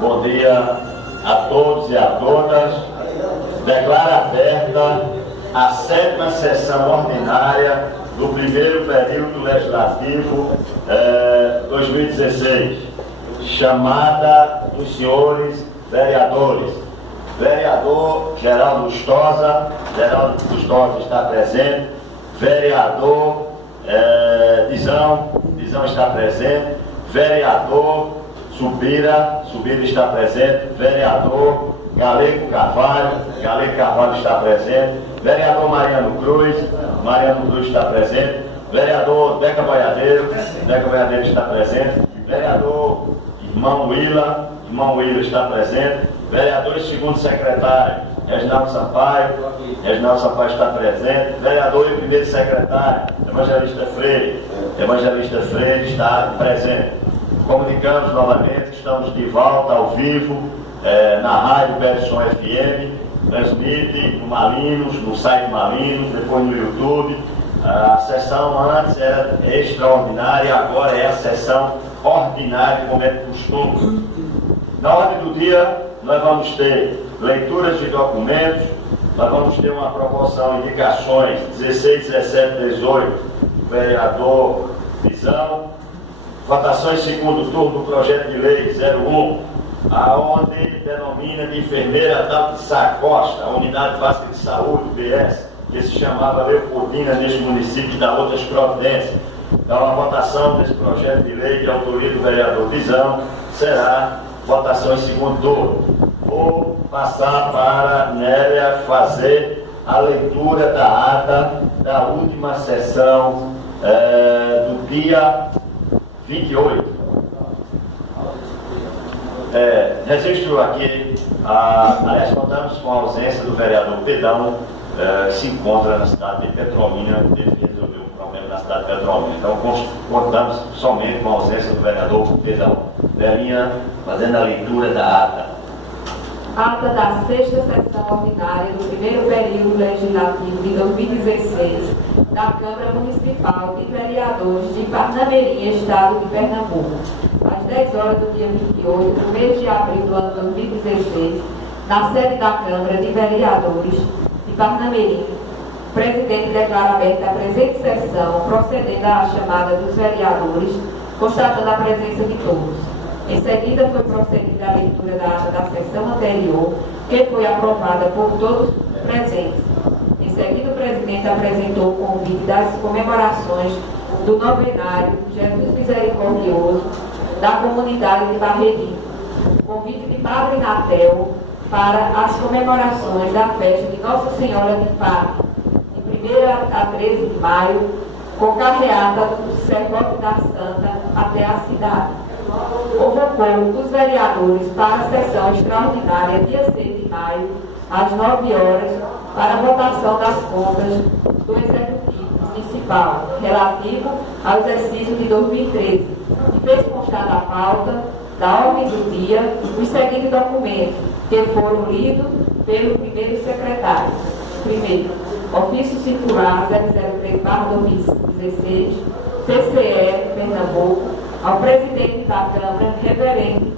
Bom dia a todos e a todas. Declaro aberta a 7ª sessão ordinária do primeiro período legislativo 2016, chamada dos senhores vereadores. Vereador Geraldo Lustosa está presente. Vereador Dizão está presente. Vereador Subira está presente. Vereador Galego Carvalho está presente. Vereador Mariano Cruz está presente. Vereador Deca Boiadeiro está presente. Vereador Irmão Willa está presente. Vereador e segundo secretário Reginaldo Sampaio está presente. Vereador e primeiro secretário Evangelista Freire está presente. Comunicamos novamente que estamos de volta ao vivo na Rádio Berson FM, transmite no Malinos, no site Malinos, depois no YouTube. A sessão antes era extraordinária, agora é a sessão ordinária, como é costume. Na ordem do dia, nós vamos ter leituras de documentos, nós vamos ter uma proporção, indicações 16, 17, 18, vereador Visão, votação em segundo turno do projeto de lei 01, aonde denomina de enfermeira Daltissá Costa, a Unidade Básica de Saúde, UBS, que se chamava Leopoldina neste município, da outras providências. Então, a votação desse projeto de lei de autoria do vereador Visão será votação em segundo turno. Vou passar para Nélia fazer a leitura da ata da última sessão do dia 28. Registro aqui, aliás, contamos com a ausência do vereador Pedão, que se encontra na cidade de Petrolina, teve que resolver um problema na cidade de Petrolina. Então, contamos somente com a ausência do vereador Pedão. Belinha, fazendo a leitura da ata. Ata da 6ª sessão ordinária do primeiro período legislativo de 2016 da Câmara Municipal de Vereadores de Parnamirim, Estado de Pernambuco. Às 10 horas do dia 28 do mês de abril do ano 2016, na sede da Câmara de Vereadores de Parnamirim, o presidente declara aberta a presente sessão, procedendo à chamada dos vereadores, constatando a presença de todos. Em seguida, foi procedida a leitura da ata da sessão anterior, que foi aprovada por todos presentes. Em seguida, o presidente apresentou o convite das comemorações do novenário Jesus Misericordioso da comunidade de Barreirinho. Convite de Padre Natel para as comemorações da festa de Nossa Senhora de Fátima, de 1º a 13 de maio, com carreata do Servote da Santa até a cidade. Convocou os vereadores para a sessão extraordinária dia 6 de maio, às 9 horas, para a votação das contas do Executivo Municipal relativo ao exercício de 2013 e fez constar na pauta da ordem do dia os seguintes documentos, que foram lidos pelo primeiro secretário. Primeiro, ofício circular 003/2016, TCE Pernambuco, ao presidente da Câmara referente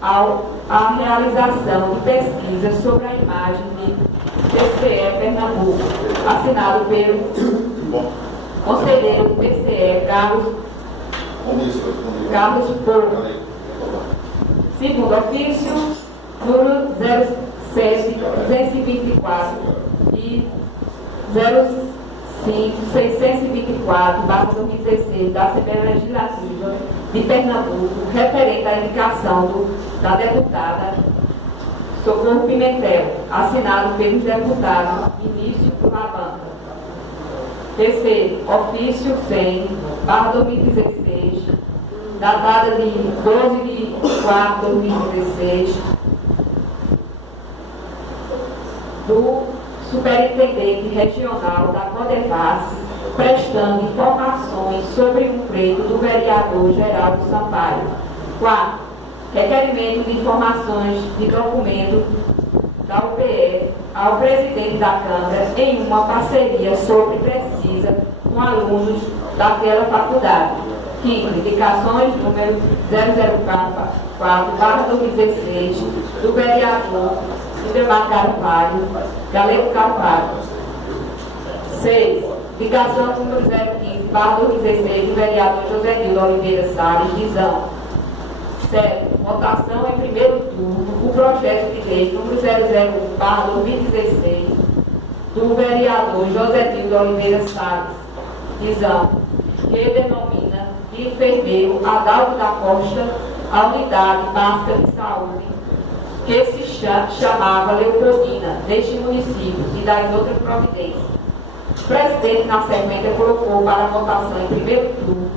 à realização de pesquisa sobre a imagem de TCE Pernambuco, assinado pelo conselheiro do TCE, Carlos Porto. Segundo ofício, número 07-224 e 624/2016 da Assembleia Legislativa de Pernambuco, referente à indicação da deputada Socorro Pimentel, assinado pelos deputados Início Labanca. Terceiro, ofício 100/2016, datada de 12 de 4 de 2016, do superintendente regional da Codevasf, prestando informações sobre um pleito do vereador Geraldo Sampaio. 4. Requerimento de informações de documento da UPE ao presidente da Câmara em uma parceria sobre pesquisa com alunos daquela faculdade. 5. Indicações número 00 4/2016, do vereador Idemar Carvalho, Galego Carvalho. 6. Ligação número 015/2016, do vereador José Nildo Oliveira Salles, Dizão. 7. Votação em primeiro turno o projeto de lei número 001/2016, do vereador José Nildo Oliveira Salles, Dizão, que denomina de enfermeiro Adalto da Costa a unidade básica de saúde, que se chamava Leopoldina, deste município, e das outras providências. O presidente, na sequência, colocou para votação em primeiro turno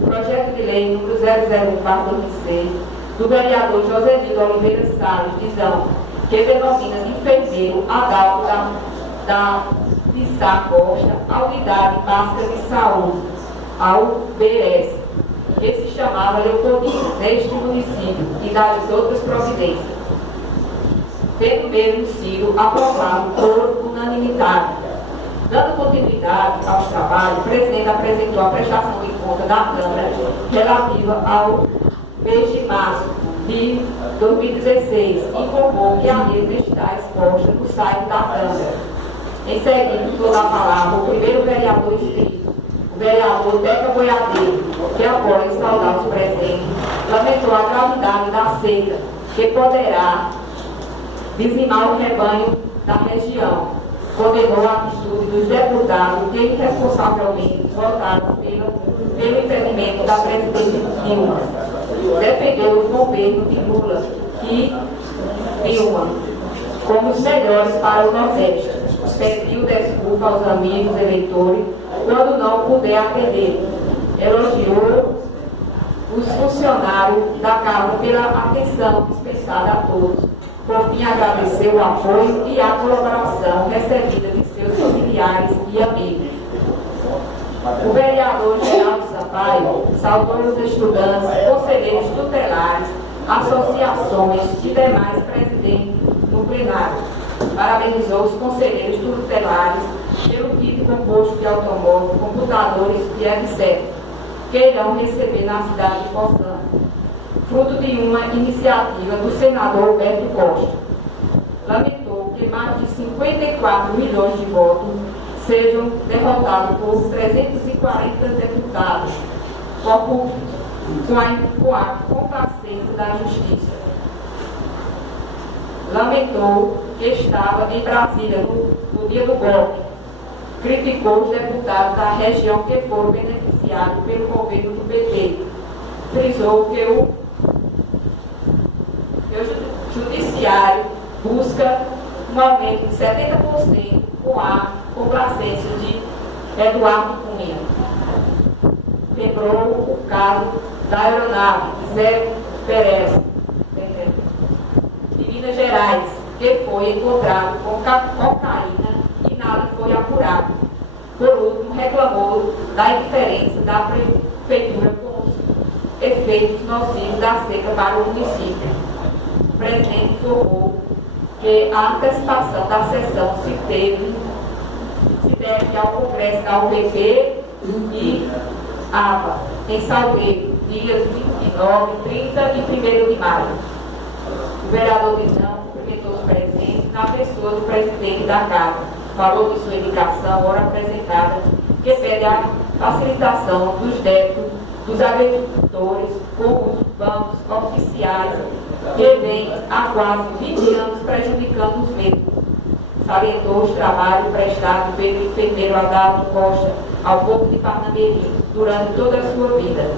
o projeto de lei número 001/2006, do vereador José Nildo Oliveira Salles, Dizão, que denomina de enfermeiro Adalto da Costa a unidade básica de saúde, a UBS, que se chamava Leopoldina, neste município, e das outras providências. Tendo mesmo sido aprovado por unanimidade. Dando continuidade aos trabalhos, o presidente apresentou a prestação de conta da Câmara relativa ao mês de março de 2016 e informou que a mesma está exposta no site da Câmara. Em seguida, vou dar a palavra ao primeiro vereador inscrito, o vereador Teca Boiadeiro, que, após saudar os presentes, lamentou a gravidade da seca, que poderá dizimar o rebanho da região. Condenou a atitude dos deputados que irresponsavelmente votaram pelo impedimento da presidente Dilma. Defendeu os governos de Lula e Dilma como os melhores para o Nordeste. Pediu desculpa aos amigos eleitores quando não puder atender. Elogiou os funcionários da casa pela atenção dispensada a todos. Por fim, agradeceu o apoio e a colaboração recebida de seus familiares e amigos. O vereador Geraldo Sampaio saudou os estudantes, conselheiros tutelares, associações e demais presentes no plenário. Parabenizou os conselheiros tutelares pelo kit composto de automóvel, computadores e etc., que irão receber na cidade de Poçã, fruto de uma iniciativa do senador Alberto Costa. Lamentou que mais de 54 milhões de votos sejam derrotados por 340 deputados, com a complacência da justiça. Lamentou que estava em Brasília no dia do golpe. Criticou os deputados da região que foram beneficiados pelo governo do PT. Frisou que o judiciário busca um aumento de 70% com a complacência de Eduardo Cunha. Lembrou o caso da aeronave Zé Pereira, de Minas Gerais, que foi encontrado com cocaína e nada foi apurado. Por último, reclamou da indiferença da prefeitura com os efeitos nocivos da seca para o município. O presidente informou que a antecipação da sessão se deve ao Congresso da UPP e ABA, em Salgueiro, dias 29, 30 e 1º de maio. O vereador Dizão cumprimentou os presentes na pessoa do presidente da Casa. Falou de sua indicação, ora apresentada, que pede a facilitação dos débitos dos agricultores com os bancos oficiais que vêm há quase 20 anos prejudicando os mesmos. Salientou os trabalhos prestados pelo enfermeiro Adalto Costa ao povo de Parnamirim durante toda a sua vida.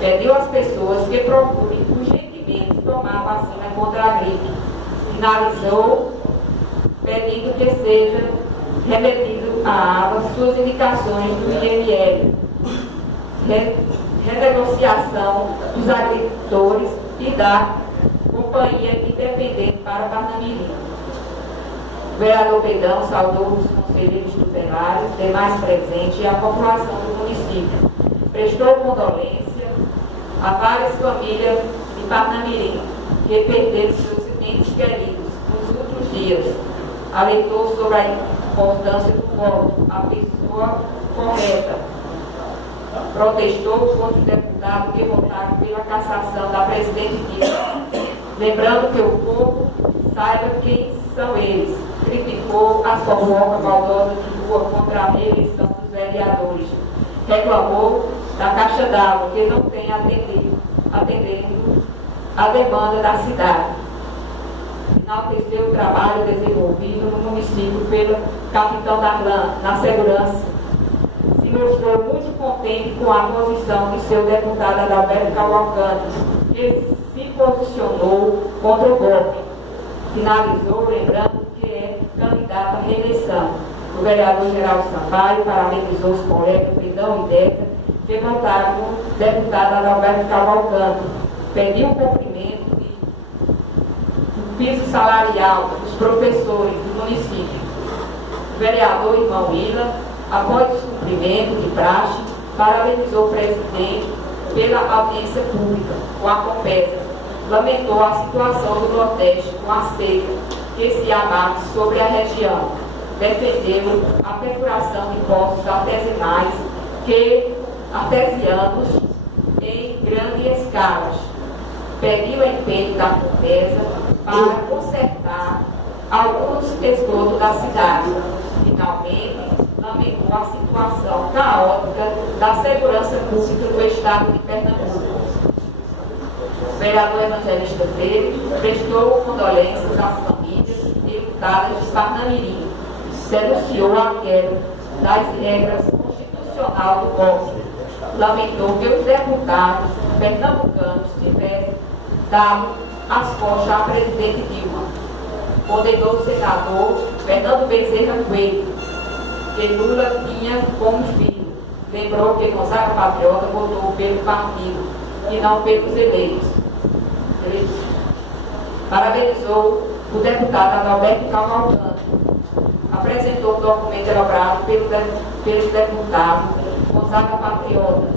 Pediu às pessoas que procurem urgentemente tomar a vacina contra a gripe. Finalizou pedindo que seja remetido à ABA suas indicações do IML, renegociação dos agricultores e da Companhia Independente para Parnamirim. O vereador Pedão saudou os conselheiros tutelares, demais presentes e a população do município. Prestou condolência a várias famílias de Parnamirim que perderam seus entes queridos nos últimos dias. Alertou sobre a importância do voto, a pessoa correta, protestou contra os deputados que votaram pela cassação da presidente Dilma, lembrando que o povo saiba quem são eles. Criticou as fofocas maldosas de rua contra a reeleição dos vereadores. Reclamou da caixa d'água, que não tem atendendo a demanda da cidade. Enalteceu o trabalho desenvolvido no município pelo capitão Darlan na segurança. Se mostrou muito contente com a posição de seu deputado Adalberto Cavalcante, que se posicionou contra o golpe. Finalizou lembrando que é candidato à reeleição. O vereador Geraldo Sampaio parabenizou os colegas Pidão e Deca que votaram no deputado Adalberto Cavalcante. Pediu o cumprimento do piso salarial dos professores do município. O vereador Irmão Willa, após o cumprimento de praxe, parabenizou o presidente pela audiência pública com a Compesa. Lamentou a situação do Nordeste com a seca que se abate sobre a região. Defendeu a perfuração de poços artesanais artesianos em grandes escalas. Pediu o empenho da Compesa para consertar alguns esgotos da cidade. Finalmente, lamentou a situação caótica da segurança pública do estado de Pernambuco. O vereador Evangelista Freire prestou condolências às famílias enlutadas de Parnamirim. Denunciou a quebra das regras constitucionais do golpe. Lamentou que os deputados pernambucanos tivessem dado as costas à presidente Dilma. Condenou o senador Fernando Bezerra Coelho, que Lula tinha como filho. Lembrou que Gonzaga Patriota votou pelo partido e não pelos eleitos. Parabenizou o deputado Adalberto Cavalcante. Apresentou o documento elaborado pelo deputado Gonzaga Patriota.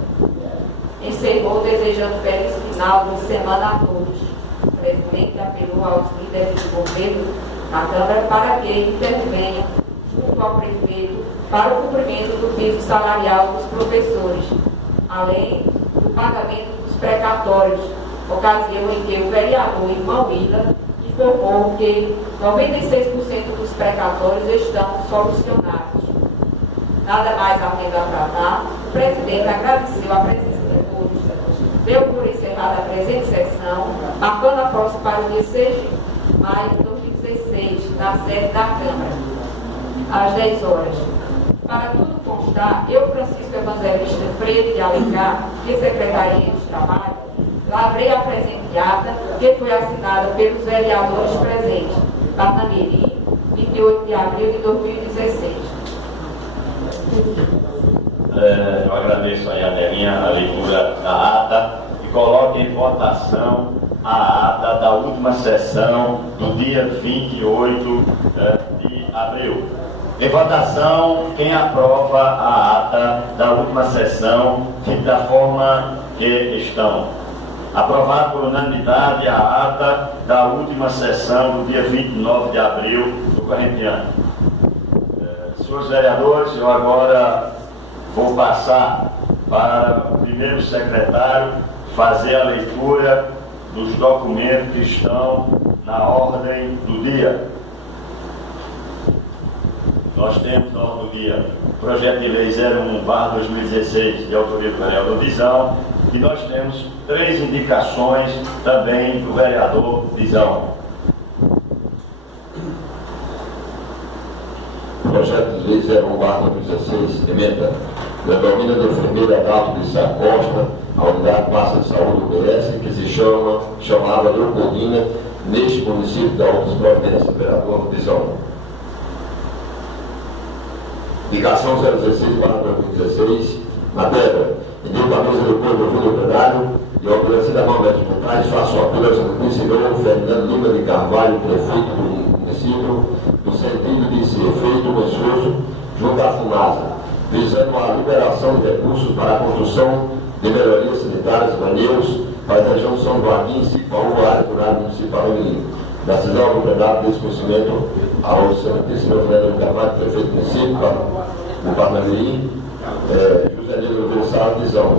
Encerrou desejando feliz final de semana a todos. O presidente apelou aos líderes do governo na Câmara para que intervenham junto ao prefeito para o cumprimento do piso salarial dos professores, além do pagamento dos precatórios, ocasião em que o vereador Irmão Willa informou que 96% dos precatórios estão solucionados. Nada mais havendo a tratar, o presidente agradeceu a presença de todos. Deu por encerrada a presente sessão, marcando a próxima para o dia 6 de maio de 2016, na sede da Câmara, às 10 horas. Para tudo constar, eu, Francisco Evangelista Freire de Alencar, que Secretaria de Trabalho, lavrei a presente ata, que foi assinada pelos vereadores presentes, Parnamirim, 28 de abril de 2016. Eu agradeço aí a Nelinha a leitura da ata e coloque em votação a ata da última sessão do dia 28 de abril. Em votação, quem aprova a ata da última sessão da forma que estão. Aprovado por unanimidade a ata da última sessão do dia 29 de abril do corrente ano. Senhores vereadores, eu agora vou passar para o primeiro secretário fazer a leitura dos documentos que estão na ordem do dia. Nós temos na ordem do dia projeto de lei 01/2016 de autoria do vereador Dizão, e nós temos 3 indicações também do vereador Dizão. Projeto de lei 01/2016, emenda. Denomina de enfermeira Adalto de Sá Costa, a unidade básica de saúde do PS, que se chamava Leopoldina, neste município da Altas Providências, vereador Dizão. Indicação 016/2016, matéria. Indica a mesa do povo do fundo plenário e a obediência da mão das vontades, faço apelo ao senhor Fernando Lima de Carvalho, prefeito do município, no sentido de ser feito um esforço junto à FUNASA, visando a liberação de recursos para a construção de melhorias sanitárias e banheiros para a região de São Joaquim, Cipaú, área rural municipal de Mirim. Decisão do plenário desse conhecimento ao excelentíssimo Fernando de Carvalho, prefeito do município, do Parnamirim, José Nilo Gonçalves, Visão.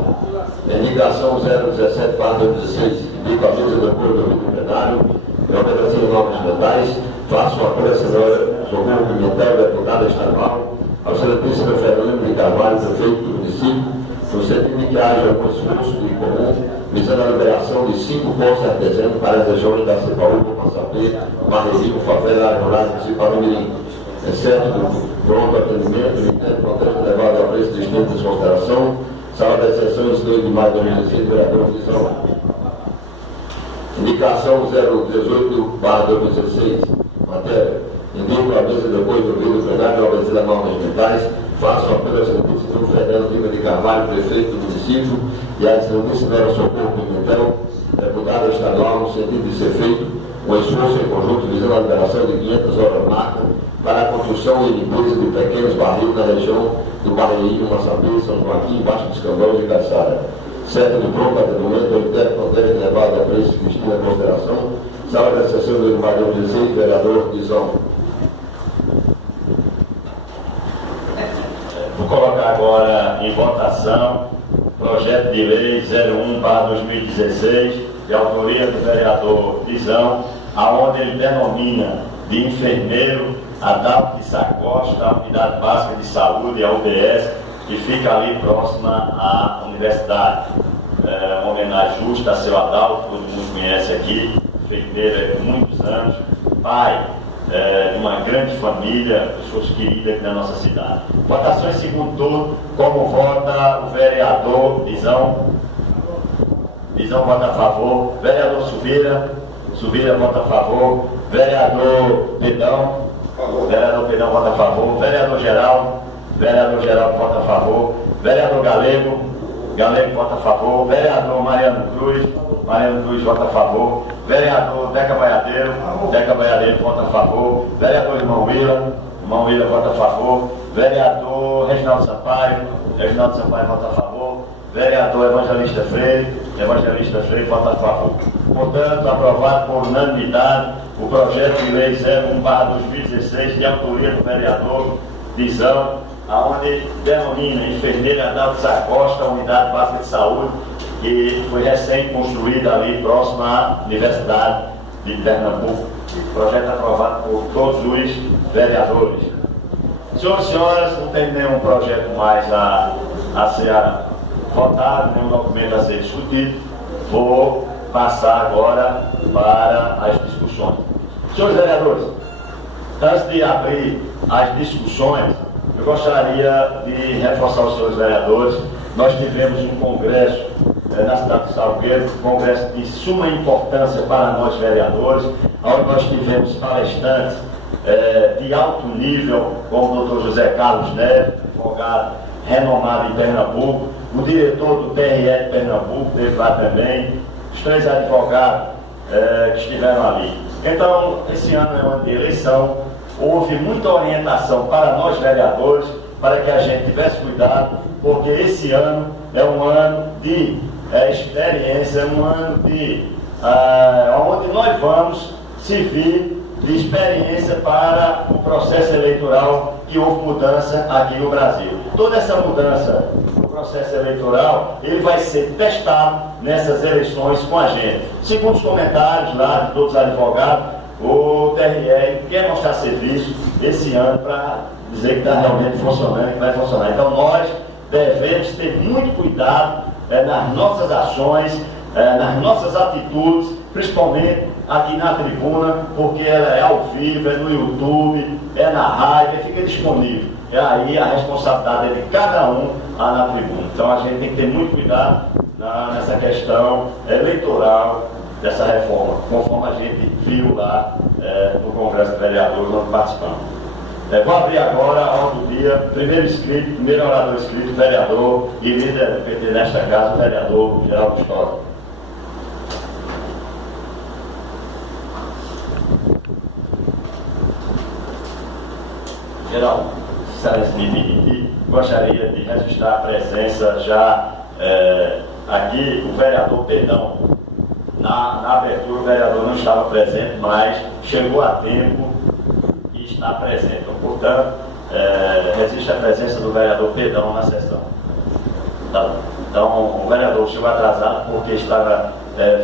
Indicação 017/2016, indico a mesa do acordo do Rio Plenário, em operação de normas mentais, faço uma apoio à senhora Socorro Pimentel, deputada estadual, ao excelentíssimo Fernando de Carvalho, prefeito do município, no sentido de que haja um esforço de comum, visando a liberação de 5 postos artesianos para as regiões da Cepaúba, Massapê, Barreirinho, Favela, área rural e municipal do Mirim. Exceto do pronto atendimento, no entanto, protesto levado a preço distinto de consideração, sala das sessões 2 de maio de 2016, vereador Visão. Indicação 018/2016, matéria. Indico a mesa depois do vídeo plenário ao obedecer as normas mentais, faço apelo ao excelentíssimo Fernando Lima de Carvalho, prefeito do município, e à excelentíssima Socorro Pimentel, deputada estadual, no sentido de ser feito um esforço em conjunto visando a liberação de 500 horas marca para a construção e limpeza de pequenos barris na região do Barreirinho, Massapê, São Joaquim, Baixo dos Cambões e Caçara. Certo de pronto atendimento, o interno deve levar a preço Cristina em consideração. Sala da sessão do Maranhão 16, vereador Visão. Vou colocar agora em votação projeto de lei 01/2016, de autoria do vereador Visão, aonde ele denomina de enfermeiro a DAP de Sacosta, a Unidade Básica de Saúde, a UBS, que fica ali próxima à universidade. Uma homenagem justa a seu Adalto, que todo mundo conhece aqui, enfermeiro por muitos anos, pai de uma grande família, pessoas queridas aqui na nossa cidade. Votação em segundo turno, como vota o vereador Visão? Visão vota a favor. Vereador Subira vota a favor. Vereador Pedão, vereador Pedão vota a favor. Vereador Geraldo vota a favor. Vereador Galego vota a favor. Vereador Mariano Cruz vota a favor. Vereador Deca Baiadeiro vota a favor. Vereador Irmão Willa vota a favor. Vereador Reginaldo Sampaio vota a favor. Vereador Evangelista Freire vota a favor. Portanto, aprovado por unanimidade o projeto de lei 01/2016, de autoria do vereador Visão, aonde denomina enfermeira Adalto Sacosta, Unidade Básica de Saúde, que foi recém-construída ali próximo à Universidade de Pernambuco. Projeto aprovado por todos os vereadores. Senhoras e senhores, não tem nenhum projeto mais a ser votado, nenhum documento a ser discutido. Vou passar agora para as discussões. Senhores vereadores, antes de abrir as discussões, eu gostaria de reforçar os senhores vereadores. Nós tivemos um congresso na cidade de Salgueiro, um congresso de suma importância para nós vereadores, onde nós tivemos palestrantes de alto nível, como o Dr. José Carlos Neves, advogado renomado em Pernambuco, o diretor do TRE de Pernambuco esteve lá também, os 3 advogados que estiveram ali. Então, esse ano é um ano de eleição, houve muita orientação para nós vereadores, para que a gente tivesse cuidado, porque esse ano é um ano de experiência, é um ano de onde nós vamos servir de experiência para o processo eleitoral, que houve mudança aqui no Brasil. Toda essa mudança no processo eleitoral, ele vai ser testado nessas eleições com a gente. Segundo os comentários lá de todos os advogados, o TRE quer mostrar serviço esse ano para dizer que está realmente funcionando, que vai funcionar. Então nós devemos ter muito cuidado nas nossas ações, nas nossas atitudes, principalmente aqui na tribuna, porque ela é ao vivo, é no YouTube, é na rádio, fica disponível. É aí a responsabilidade é de cada um lá na tribuna. Então a gente tem que ter muito cuidado nessa questão eleitoral dessa reforma, conforme a gente viu lá no Congresso de Vereadores, onde participamos. Vou abrir agora a ordem do dia. Primeiro orador inscrito, vereador e líder do PT nesta casa, o vereador Geraldo Storr. Geraldo, se me permitir, gostaria de registrar a presença já aqui, o vereador Pedão. Na abertura o vereador não estava presente, mas chegou a tempo e está presente. Então, portanto, resiste a presença do vereador Pedrão na sessão. Então, o vereador chegou atrasado porque estava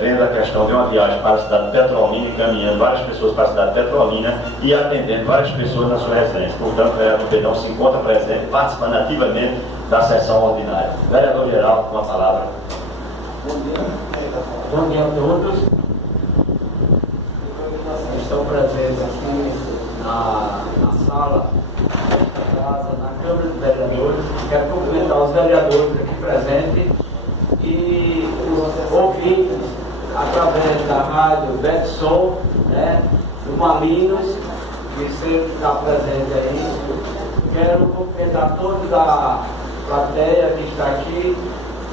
vendo a questão de uma viagem para a cidade de Petrolina, encaminhando várias pessoas para a cidade de Petrolina e atendendo várias pessoas na sua residência. Portanto, o vereador Pedrão se encontra presente, participando ativamente da sessão ordinária. Vereador Geraldo, com a palavra. Bom dia. Bom dia a todos. Estão presentes aqui na sala desta casa, na Câmara de Vereadores. Quero cumprimentar os vereadores aqui presentes e os ouvintes através da rádio Betson, né, do Malinos, que sempre está presente aí. Quero cumprimentar todos da plateia que está aqui,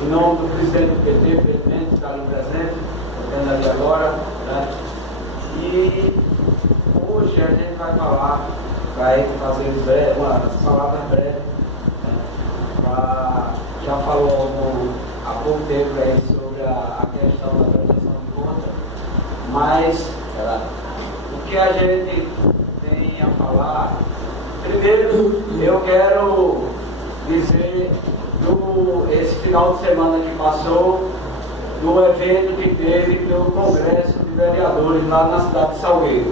em nome do presidente do PT, presidente que está ali presente, vendo ali agora, né? E hoje a gente vai falar, vai fazer umas palavras breves, né? Já falou há pouco tempo aí sobre a questão da prestação de conta, mas o que a gente tem a falar, primeiro eu quero dizer esse final de semana que passou, do evento que teve no Congresso de Vereadores lá na cidade de Salgueiro.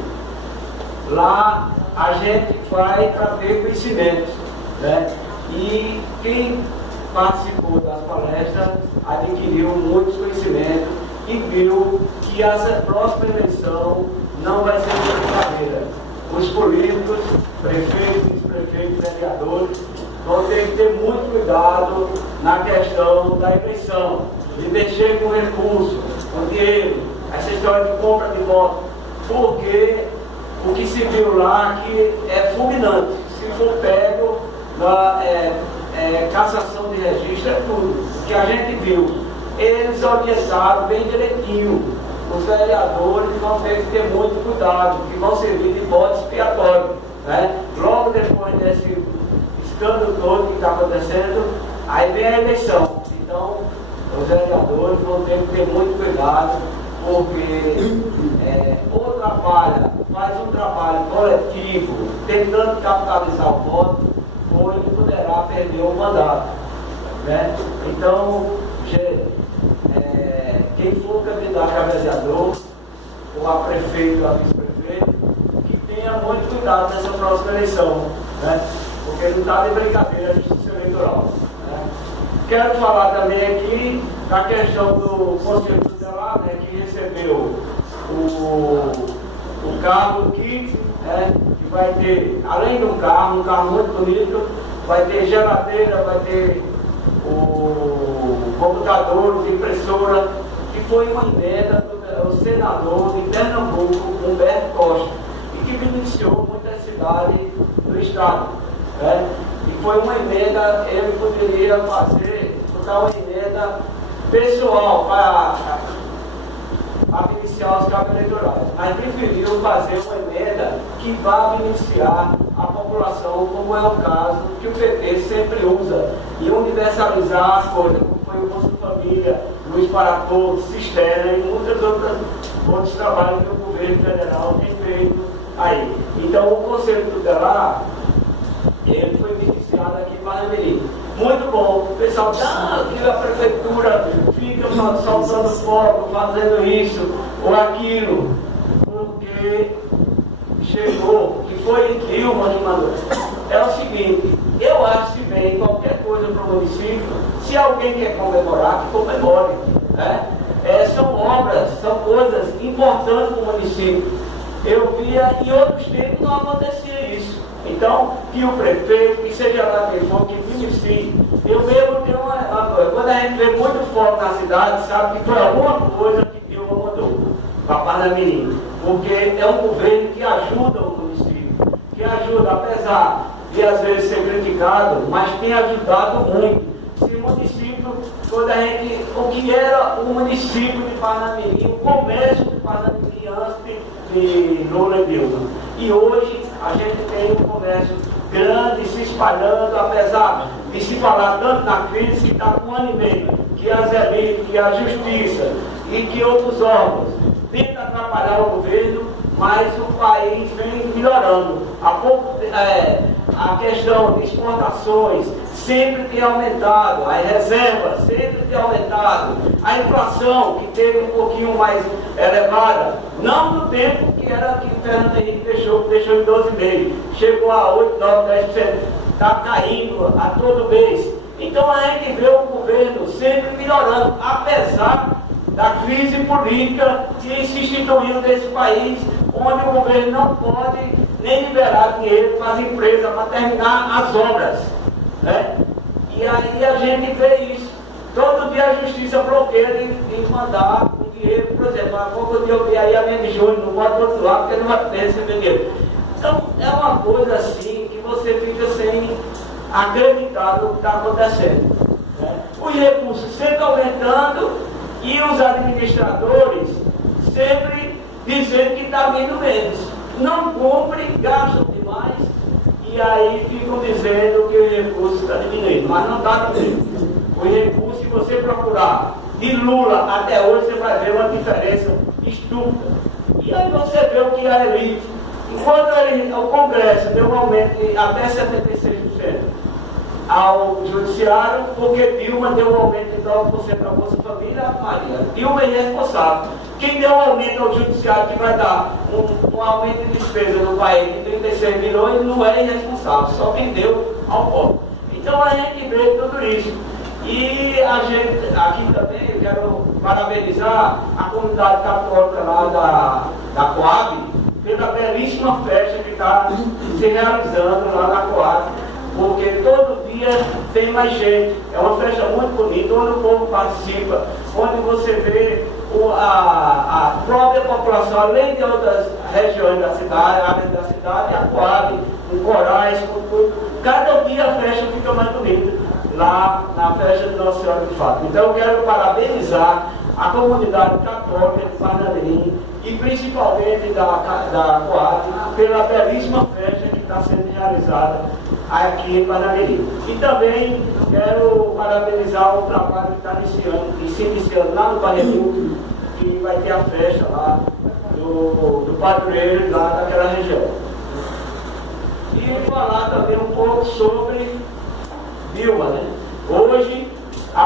Lá a gente vai para ter conhecimentos, né? E quem participou das palestras adquiriu muitos conhecimentos e viu que a próxima eleição não vai ser de brincadeira. Os políticos, prefeitos, vice-prefeitos, vereadores vão ter que ter muito cuidado na questão da eleição, de mexer com recursos, com dinheiro, essa história de compra de voto, porque o que se viu lá que é fulminante. Se for pego na cassação de registro, é tudo. O que a gente viu, eles orientaram bem direitinho. Os vereadores vão ter que ter muito cuidado, que vão servir de bode expiatório, né? Logo depois desse escândalo todo que está acontecendo, aí vem a eleição. Então, os vereadores vão ter que ter muito cuidado, porque ou trabalha, faz um trabalho coletivo, tentando capitalizar o voto, ou ele poderá perder o mandato, né? Então, quem for candidato a vereador, ou a prefeito, ou a vice-prefeito, que tenha muito cuidado nessa próxima eleição, né? Porque não está de brincadeira a justiça eleitoral, né? Quero falar também aqui da questão do Conselho Tutelar, né, que recebeu o carro kit, né, que vai ter, além de um carro muito bonito, vai ter geladeira, vai ter o computador, impressora, que foi uma emenda do senador de Pernambuco, Humberto Costa, e que beneficiou muitas cidades do estado, né? E foi uma emenda, ele poderia botar uma emenda pessoal para beneficiar os cabos eleitorais, mas preferiu fazer uma emenda que vá beneficiar a população, como é o caso que o PT sempre usa, e universalizar as coisas, como foi o Bolsa Família, Luz para Todos, Cisterna e muitos outros trabalhos que o governo federal tem feito aí. Então o Conselho Tutelar, ele foi beneficiado aqui em Parnamirim. Muito bom. O pessoal que a prefeitura fica soltando fogo, fazendo isso ou aquilo, porque chegou, que foi Dilma que mandou. É o seguinte, eu acho que bem qualquer coisa para o município, se alguém quer comemorar, que comemore, né? São obras, são coisas importantes para o município. Eu via, em outros tempos não acontecia isso. Então, que o prefeito, que seja lá quem for, que beneficie. Eu mesmo tenho uma coisa, quando a gente vê muito foco na cidade, sabe que foi alguma coisa que Dilma mandou para Parnamirim. Porque é um governo que ajuda o município, que ajuda, apesar de às vezes ser criticado, mas tem ajudado muito. Se o município, quando a gente, o que era o município de Parnamirim, o comércio de Parnamirim antes de Lula e Dilma. E hoje a gente tem um comércio grande se espalhando, apesar de se falar tanto na crise que está com um ano e meio, que as elites, que a justiça e que outros órgãos tentam atrapalhar o governo, mas o país vem melhorando. a questão de exportações sempre tem aumentado, as reservas sempre tem aumentado, a inflação que teve um pouquinho mais elevada, não do tempo que era que o Fernando Henrique deixou em 12,5%, chegou a 8, 9, 10%, está caindo a todo mês. Então a gente vê o governo sempre melhorando, apesar da crise política que se instituiu nesse país, onde o governo não pode nem liberar dinheiro para as empresas para terminar as obras, né? E aí a gente vê isso. Todo dia a justiça bloqueia de mandar o dinheiro, por exemplo, há pouco dia eu vi aí a minha de junho, não pode outro lado porque não vai ter esse dinheiro. Então é uma coisa assim que você fica sem acreditar no que está acontecendo, né? Os recursos sempre aumentando e os administradores sempre dizendo que está vindo menos. Não cumpre, gastam demais e aí ficam dizendo que o recurso está diminuindo, mas não está diminuindo. O recurso, se você procurar de Lula até hoje, você vai ver uma diferença estúpida. E aí você vê o que a elite, enquanto o Congresso deu um aumento de até 76% ao Judiciário, porque Dilma deu um aumento de 9% da Bolsa Família, Maria. Dilma é irresponsável. Quem deu um aumento ao Judiciário que vai dar um aumento de despesa no país de 36 milhões não é irresponsável, só quem deu ao povo. Então a gente vê tudo isso. E a gente, aqui também, eu quero parabenizar a comunidade católica lá da Coab pela belíssima festa que está se realizando lá na Coab, porque todo dia tem mais gente. É uma festa muito bonita, onde o povo participa, onde você vê a própria população, além de outras regiões da cidade, áreas da cidade, a Coab, com corais, com tudo. Cada dia a festa fica mais bonita lá na festa de Nossa Senhora de Fátima. Então eu quero parabenizar a comunidade católica de Parnamirim e principalmente da Coab pela belíssima festa que está sendo realizada aqui em Parnamirim. E também quero parabenizar o trabalho que está se iniciando lá no Barreiro, que vai ter a festa lá do padroeiro lá daquela região. E falar também um pouco sobre Dilma, né? Hoje a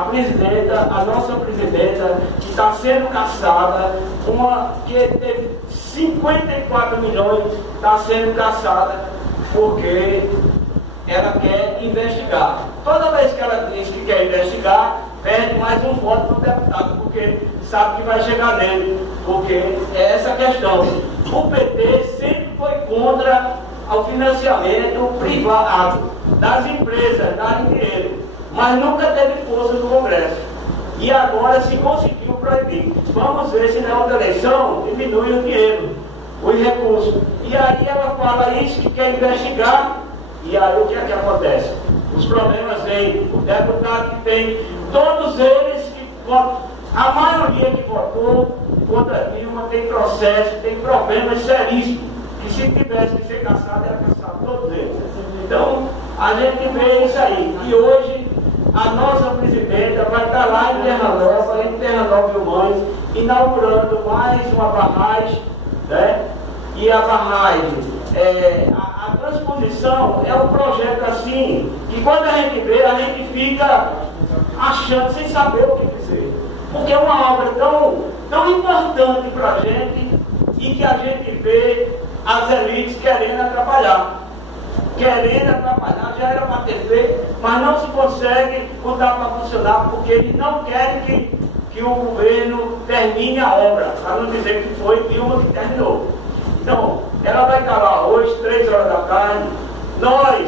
nossa presidenta, que está sendo caçada, uma que teve 54 milhões, está sendo caçada porque ela quer investigar. Toda vez que ela diz que quer investigar, perde mais um voto para o deputado, porque sabe que vai chegar nele, porque é essa questão. O PT sempre foi contra o financiamento privado das empresas, darem dinheiro, mas nunca teve força no Congresso. E agora se conseguiu proibir. Vamos ver se na outra eleição diminui o dinheiro, os recursos. E aí ela fala isso, que quer investigar. E aí o que é que acontece? Os problemas vêm, o deputado que tem, todos eles que votam, a maioria que votou contra Dilma tem processo, tem problemas seríssimos, que se tivesse que ser caçado, era caçado todos eles. Então, a gente vê isso aí. E hoje, a nossa presidenta vai estar lá em Terra Nova Humães, inaugurando mais uma barragem, né? E a barragem, a transposição é um projeto assim, que quando a gente vê, a gente fica achando, sem saber o que dizer. Porque é uma obra tão importante para a gente, e que a gente vê as elites querendo atrapalhar. Já era para ter feito, mas não se consegue botar para funcionar, porque eles não querem que o governo termine a obra, para não dizer que foi Dilma que terminou. Então, ela vai estar lá hoje, 3 horas da tarde. Nós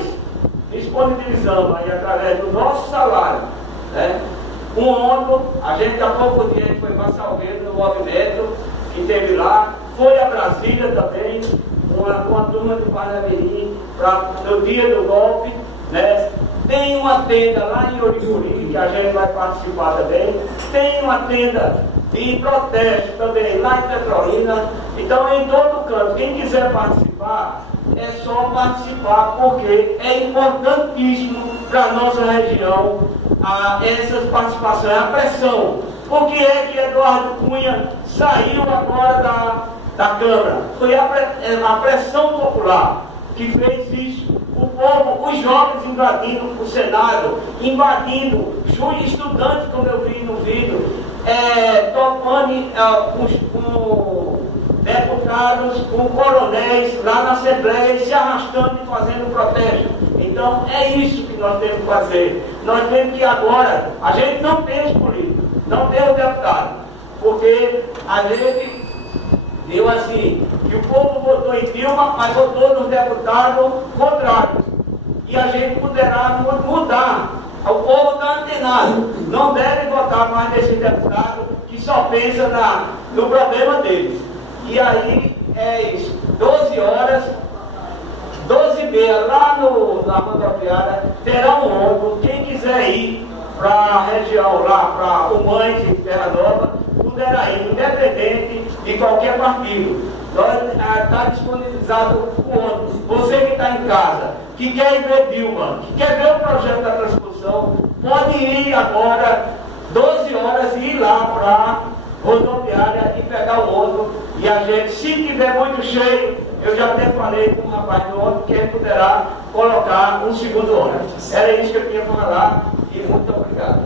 disponibilizamos aí, através do nosso salário, né, um ônibus. A gente há pouco tempo foi para Salgueiro no movimento que teve lá, foi a Brasília também, com a turma de Parnamirim, no dia do golpe, né? Tem uma tenda lá em Oricuri, que a gente vai participar também. Tem uma tenda de protesto também lá em Petrolina. Então, em todo canto, quem quiser participar, é só participar, porque é importantíssimo para a nossa região essas participações, a pressão. Por que é que Eduardo Cunha saiu agora da Câmara? Foi a pressão popular que fez isso. o povo, os jovens invadindo o Senado, invadindo, estudantes, como eu vi no vídeo, topando com deputados, com coronéis lá na Assembleia, se arrastando e fazendo protesto. Então é isso que nós temos que fazer. Nós temos que agora, a gente não tem os políticos, não tem os deputados, porque a gente deu assim, que o povo votou em Dilma, mas votou nos deputados contrários. E a gente poderá mudar. O povo está antenado. Não deve votar mais nesse deputado que só pensa no problema deles. E aí é isso. 12 horas, 12h30, lá na rodoviária, terá um ônibus. Quem quiser ir para a região lá, para o Mães e Terra Nova, poderá ir, independente de qualquer partido. Está disponibilizado o ônibus. Você que está em casa, que quer ver Dilma, que quer ver o projeto da transposição, pode ir agora, 12 horas, e ir lá para a rodoviária e pegar o ônibus. E a gente, se tiver muito cheio, eu já até falei com o rapaz do ônibus que ele poderá colocar um segundo ônibus. Era isso que eu tinha para falar e muito obrigado.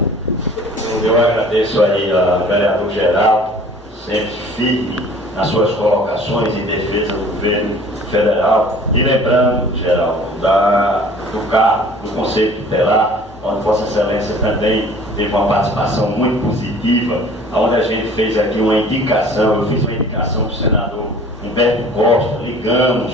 Eu agradeço aí ao vereador geral, sempre firme nas suas colocações em defesa do governo federal. E lembrando, geral, do cargo do Conselho Tutelar, onde Vossa Excelência também teve uma participação muito positiva, onde a gente fez aqui uma indicação, eu fiz uma indicação para o senador Humberto Costa, ligamos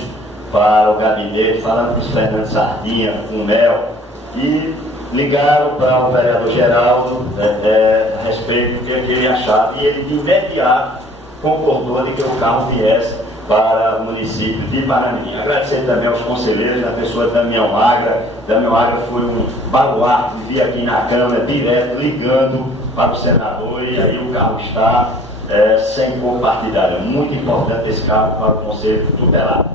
para o gabinete, falando com o Fernando Sardinha, com o Mel, e ligaram para o vereador Geraldo a respeito do que ele achava, e ele de imediato concordou de que o carro viesse para o município de Parnamirim. Agradecer também aos conselheiros, a pessoa Damião Agra. Damião Agra foi um baluarte, vi aqui na Câmara, direto, ligando para o senador, e aí o carro está sem cor partidária. Muito importante esse carro para o Conselho Tutelar.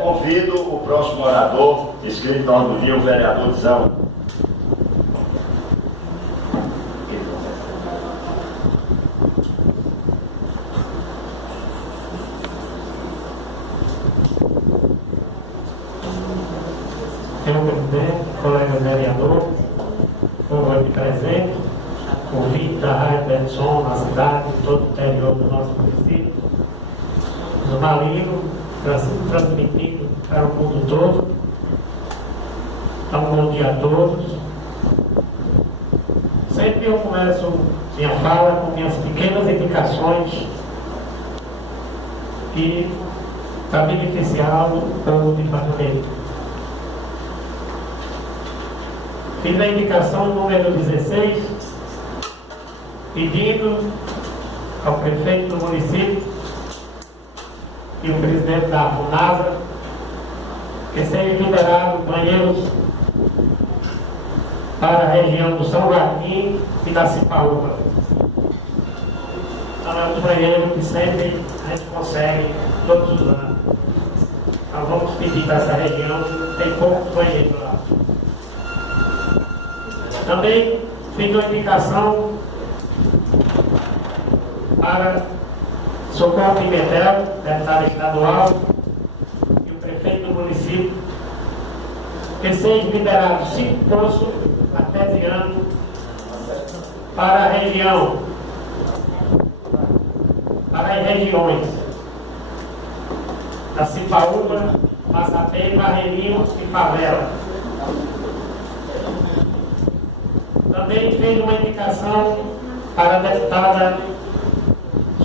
Convido o próximo orador, inscrito na ordem do dia, o vereador Zão. Senhor presidente, colega vereador, povo aqui presente, ouvinte da Rádio Benson, na cidade, em todo o interior do nosso município, os malignos, transmitindo para o mundo todo. Então, bom dia a todos. Sempre eu começo minha fala com minhas pequenas indicações e para beneficiar o povo de Parnamirim. Fiz a indicação número 16, pedindo ao prefeito do município e o presidente da FUNASA que sejam liberados banheiros para a região do São Joaquim e da Cipaúba. Então é um banheiro que sempre a gente consegue todos os anos. Então vamos pedir para essa região, tem poucos banheiros lá. Também fiz uma indicação para Socorro Pimentel, deputado estadual, e o prefeito do município, que sejam liberados 5 poços artesianos para a região, para as regiões da Cipaúba, Massapé, Barreirinho e Favela. Também fez uma indicação para a deputada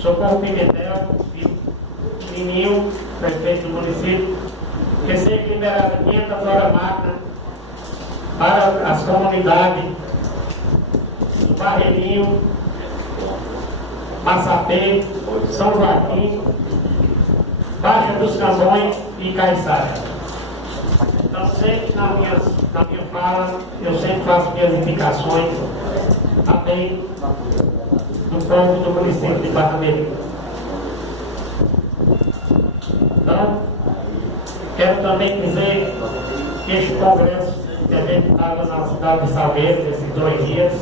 Socorro Pimentel e Mininho, prefeito do município, que seja liberado 500 horas máquina para as comunidades do Barreirinho, Massapé, São Joaquim, Baixa dos Cambões e Caiçara. Então, sempre na minha fala, eu sempre faço minhas indicações também do povo do município de Parnamirim. Então, quero também dizer que este congresso que a gente estava na cidade de Salgueiro, esses 2 dias,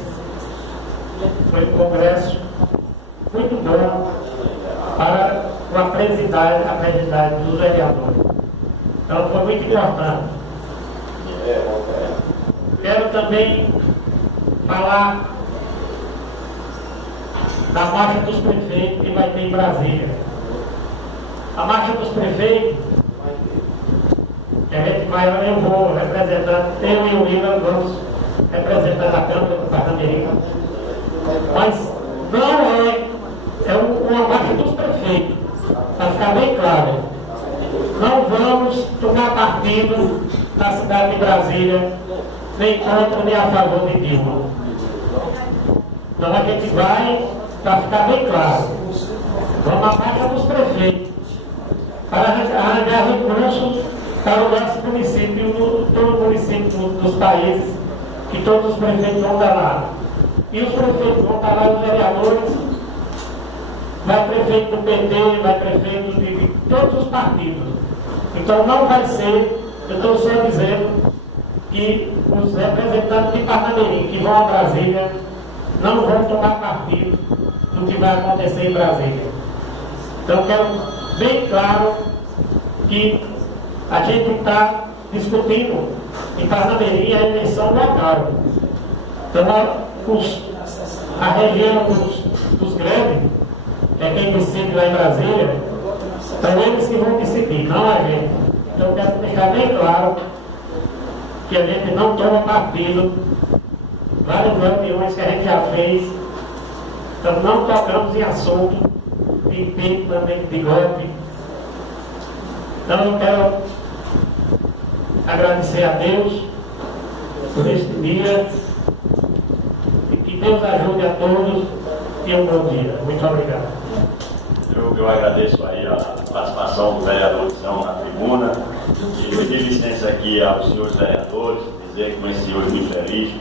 foi um congresso muito bom para a aprendizagem dos vereadores. Então, foi muito importante. Quero também falar da marcha dos prefeitos que vai ter em Brasília. A marcha dos prefeitos, eu vou representando, eu e o William vamos representando a Câmara do Parnamirim, mas não é uma marcha dos prefeitos, para ficar bem claro. Não vamos tomar partido na cidade de Brasília, nem contra nem a favor de Dilma. Então a gente vai, para ficar bem claro, vamos à marcha dos prefeitos, para arranjar recursos para o nosso município, todo o município dos países, que todos os prefeitos vão estar lá. E os prefeitos vão estar lá, os vereadores, vai prefeito do PT, vai prefeito de todos os partidos. Então não vai ser, eu estou só dizendo que os representantes de Parnamirim que vão a Brasília não vão tomar partido do que vai acontecer em Brasília. Então quero bem claro que a gente está discutindo em Parnamirim a eleição local. Então a região dos grandes, que é quem decide lá em Brasília, são eles que vão decidir, não a gente. Então eu quero deixar bem claro que a gente não toma partido. Várias reuniões que a gente já fez, então não tocamos em assunto de impeachment, nem de golpe. Então eu quero agradecer a Deus por este dia e que Deus ajude a todos e um bom dia. Muito obrigado. Eu agradeço aí a participação do vereador Tião na tribuna e pedir licença aqui aos senhores vereadores, dizer que conheci hoje muito feliz,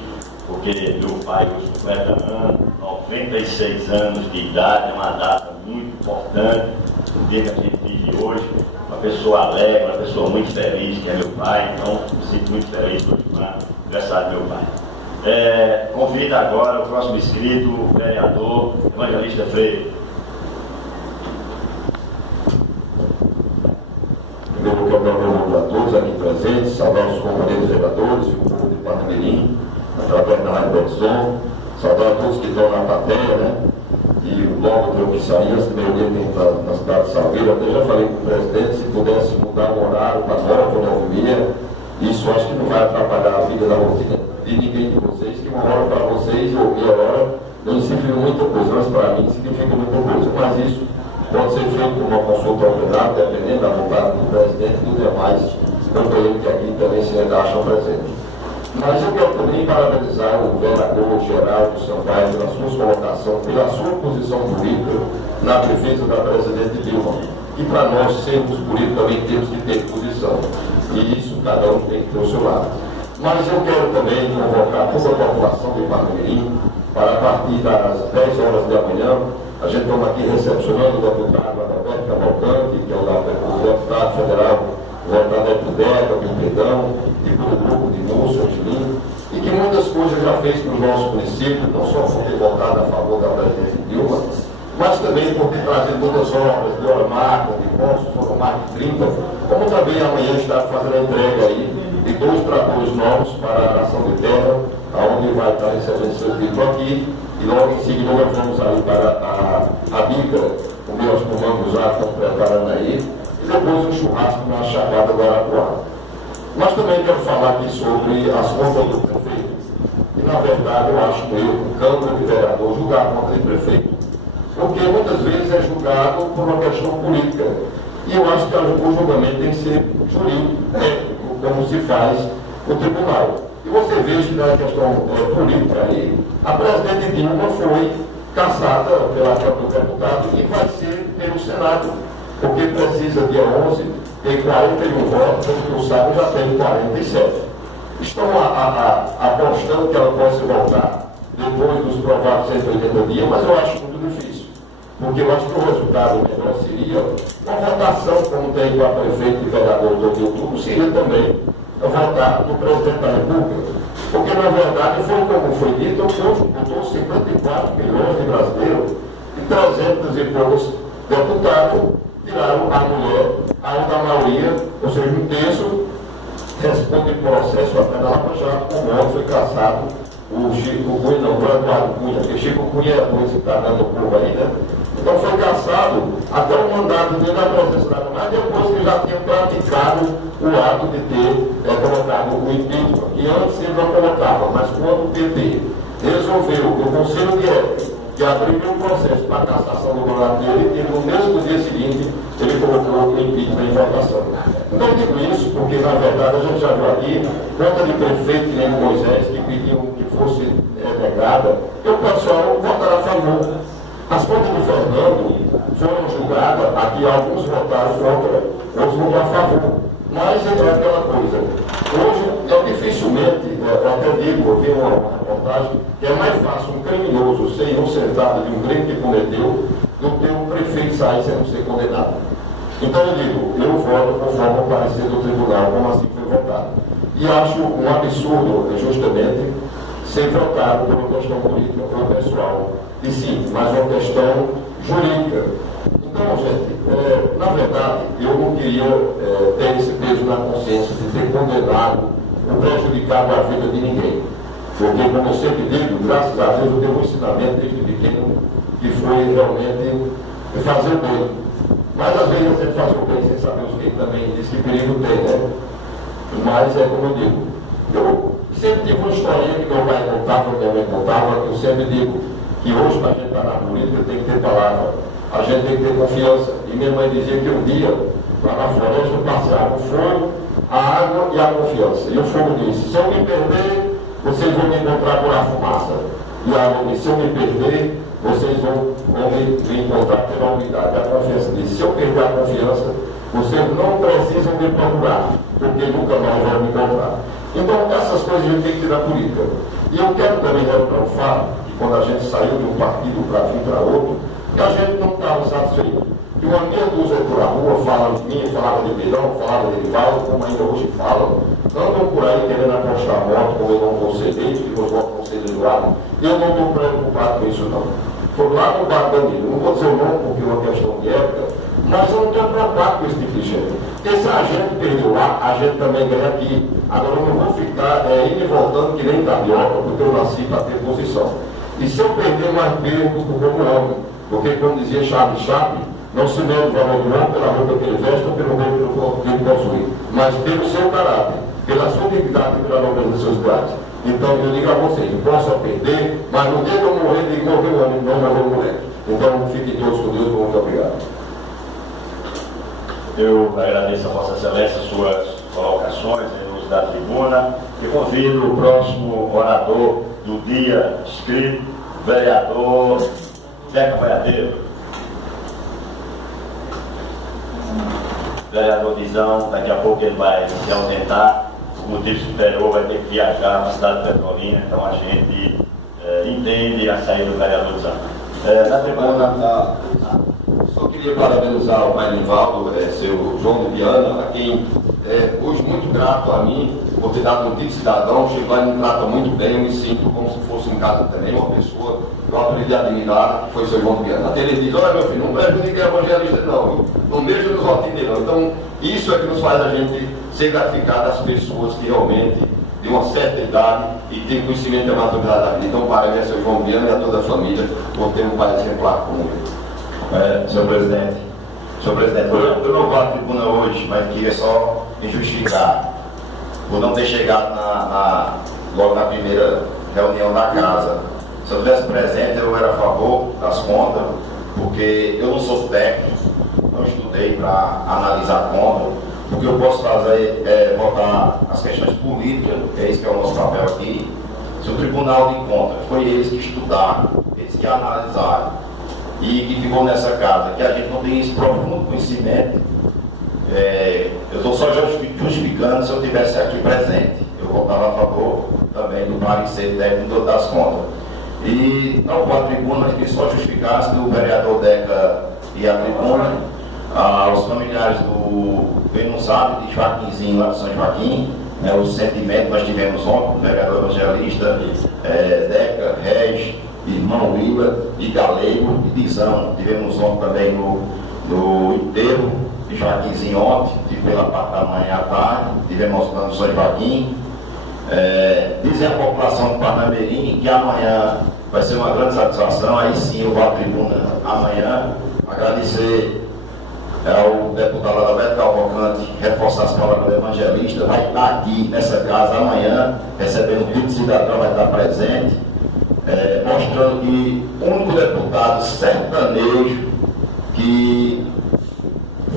porque meu pai hoje completa 96 anos de idade, é uma data muito importante, o dia que a gente vive hoje, uma pessoa alegre, uma pessoa muito feliz, que é meu pai, então me sinto muito feliz hoje com o aniversário do meu pai. Convido agora o próximo inscrito, o vereador Evangelista Freire. Primeiro, eu quero dar um bom dia a todos aqui presentes, saudar os companheiros vereadores e o povo de Parnamirim, através da Rádio Betson, saudar a todos que estão na plateia, né? E logo eu que saí, antes do meio-dia tem na cidade de Salgueiro, até já falei com o presidente, se pudesse mudar o horário para 9h, isso acho que não vai atrapalhar a vida da rotina de ninguém de vocês, que uma hora para vocês ou meia hora não significa muita coisa, mas para mim significa muita coisa, mas isso pode ser feito com uma consulta ao plenário, dependendo da vontade do presidente e dos demais companheiros que aqui também se acham presentes. Mas eu quero também parabenizar o vereador Geraldo Sampaio pela sua colocação, pela sua posição política na defesa da presidente Dilma. E para nós sermos políticos também temos que ter posição. E isso cada um tem que ter o seu lado. Mas eu quero também convocar toda a população de Parnamirim para, a partir das 10 horas da manhã, a gente estamos aqui recepcionando o deputado Adalberto Cavalcante, que é o deputado federal votado aí por Deca, pelo Pedão e pelo grupo de Múcio, Angelim, e que muitas coisas já fez para o nosso município, não só por ter votado a favor da presidente Dilma, mas também por ter trazido todas as obras de hora marca, de postos, foram mais de 30, como também amanhã está fazendo a entrega aí de 2 tratores novos para a nação de terra, aonde vai estar recebendo seu título aqui, e logo em seguida nós vamos aí para a bica, o meus comandos já estão preparando aí, e depois um churrasco na Chapada do Arapuá. Mas também quero falar aqui sobre as contas do prefeito. E na verdade eu acho que o Câmara de Vereador julgar a conta de prefeito, porque muitas vezes é julgado por uma questão política. E eu acho que o julgamento tem que ser jurídico, técnico, como se faz no tribunal. E você vê que na questão política aí, a presidente Dilma foi cassada pela Câmara dos Deputados e vai ser pelo Senado, porque precisa, dia 11, ter 41 votos, como eu sabe, já tem 47. Estão apostando que ela possa voltar depois dos provados 180 dias, mas eu acho muito difícil, porque eu acho que o resultado melhor seria uma votação, como tem para prefeito e vereador todo de outubro, seria também votar no presidente da República, porque na verdade foi como foi dito, o povo votou 54 milhões de brasileiros e 300 e poucos deputados tiraram a mulher, a maioria, ou seja, um terço, responde processo até na Lava Jato, como ontem foi cassado o Chico Cunha, não, o Eduardo Cunha, porque Chico Cunha é dois que está dando o povo aí, né? Então foi cassado até o mandato dele na presença da Câmara, depois que já tinha praticado o ato de ter colocado o impeachment, que antes ele não colocava, mas quando o PT resolveu, o Conselho de Ética, que abriu um processo para a cassação do mandato dele, e no mesmo dia seguinte ele colocou o impeachment em votação. Então eu digo isso porque, na verdade, a gente já viu aqui conta de prefeito que nem Moisés, que pediam que fosse negada, e o pessoal votaram a favor. As contas do Fernando foram julgadas, aqui alguns votaram contra, outros votaram a favor. Mas é aquela coisa. Hoje, eu dificilmente, eu até digo, eu vi uma reportagem, que é mais fácil um criminoso ser inocentado de um crime que cometeu do que um prefeito sair sem ser condenado. Então eu digo, eu voto conforme o parecer do tribunal, como assim foi votado. E acho um absurdo, justamente, ser votado por uma questão política ou pessoal. E sim, mas uma questão jurídica. Então, gente, na verdade, eu não queria ter esse peso na consciência de ter condenado ou prejudicado a vida de ninguém. Porque, como eu sempre digo, graças a Deus eu devo um ensinamento desde pequeno que foi realmente fazer o bem. Mas às vezes a gente faz o bem sem saber os que também diz que perigo tem, né? Mas é como eu digo, eu sempre tive uma historinha que meu pai contava, minha mãe contava, que eu sempre digo que hoje, para a gente estar na política, tem que ter palavra, a gente tem que ter confiança. E minha mãe dizia que um dia, lá na floresta, passeava o fogo, a água e a confiança. E o fogo disse, se eu me perder, vocês vão me encontrar por a fumaça. E a água disse, se eu me perder, vocês vão me encontrar pela umidade. A confiança disse, se eu perder a confiança, vocês não precisam me procurar, porque nunca mais vão me encontrar. Então, essas coisas a gente tem que ter na política. E eu quero também relembrar o fato que quando a gente saiu de um partido para vir para outro, que a gente não estava satisfeito. E uma meia dúzia por a rua falava de mim, falava de Beirão, falava de Edivaldo, como ainda hoje falam, andam por aí querendo apostar moto, como eu não vou ser dele, que meus votos vão ser do lado. E eu não estou preocupado com isso, não. Foi lá no bar Danilo, não vou dizer o nome porque é uma questão de época, mas eu não estou preocupado com esse tipo de gente. Porque se a gente perdeu lá, a gente também ganha aqui. Agora eu não vou ficar indo e voltando que nem tapioca, porque eu nasci para ter posição. E se eu perder, mais perco como homem. Porque, como dizia Charles Chaplin, não se mede o valor do homem pela roupa que ele veste ou pelo roupa que ele possui, mas pelo seu caráter, pela sua dignidade e pela nobreza dos seus ideais. Então eu digo a vocês, eu posso perder, mas no dia que eu morrer, digo, morreu homem, não, mas vou morrer. Então fiquem todos com Deus, muito obrigado. Eu agradeço a Vossa Excelência suas colocações em uso da tribuna e convido o próximo orador do dia inscrito, vereador Zeca Boiadeiro. Vereador Dizão, daqui a pouco ele vai se ausentar, o motivo superior vai ter que viajar na cidade de Petrolina, então a gente entende a saída do vereador Dizão. Na tribuna. Só queria parabenizar o pai Nivaldo, seu João de Viana, a quem hoje muito grato a mim por ter dado um título de cidadão. Chegou e me trata muito bem, eu me sinto como se fosse em casa também, uma pessoa que eu aprendi a admirar, que foi seu João de Viana. Até ele diz, olha meu filho, não prejudique evangelista não, não mexa nos rotinhos não. Então isso é que nos faz a gente ser gratificado às pessoas que realmente de uma certa idade e tem conhecimento da maturidade da vida. Então parabéns ao seu João de Viana e a toda a família por ter um pai exemplar como ele. Senhor presidente, eu não vou à tribuna hoje, mas queria só me justificar por não ter chegado logo na primeira reunião da casa. Se eu estivesse presente, eu era a favor das contas, porque eu não sou técnico, não estudei para analisar contas. O que eu posso fazer é votar as questões políticas, que é isso que é o nosso papel aqui. Se o Tribunal de Contas foi eles que estudaram, eles que analisaram, e que ficou nessa casa, que a gente não tem esse profundo conhecimento, eu estou só justificando se eu estivesse aqui presente. Eu votava a favor também do parecer técnico das contas. E não vou à tribuna, mas queria só justificar se o vereador Deca ia à tribuna, aos familiares quem não sabe, de Joaquinzinho lá de São Joaquim, o sentimento nós tivemos ontem, o vereador evangelista Deca, Regis, irmão Willa e Galego e Dizão. Tivemos ontem também no enterro de Joaquimzinho ontem, tive pela parte da manhã à tarde, estivemos mostrando São Joaquim. Dizer à população de Parnamirim que amanhã vai ser uma grande satisfação, aí sim eu vou à tribuna amanhã, agradecer ao deputado Adalberto Cavalcante, reforçar as palavras do evangelista, vai estar aqui nessa casa amanhã, recebendo o título de cidadão, vai estar presente, mostrando que o único deputado sertanejo que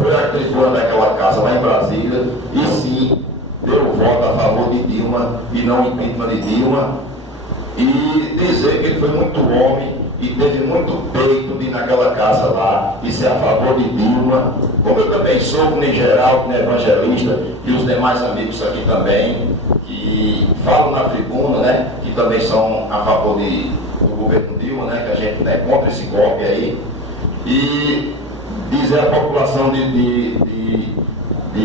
foi à tribuna daquela casa lá em Brasília, e sim deu voto a favor de Dilma e não impeachment de Dilma, e dizer que ele foi muito homem e teve muito peito de ir naquela casa lá e ser a favor de Dilma, como eu também sou, como em geral, como evangelista, e os demais amigos aqui também, que falam na tribuna, né, que também são a favor do governo Dilma, né, que a gente é contra esse golpe aí, e dizer à população de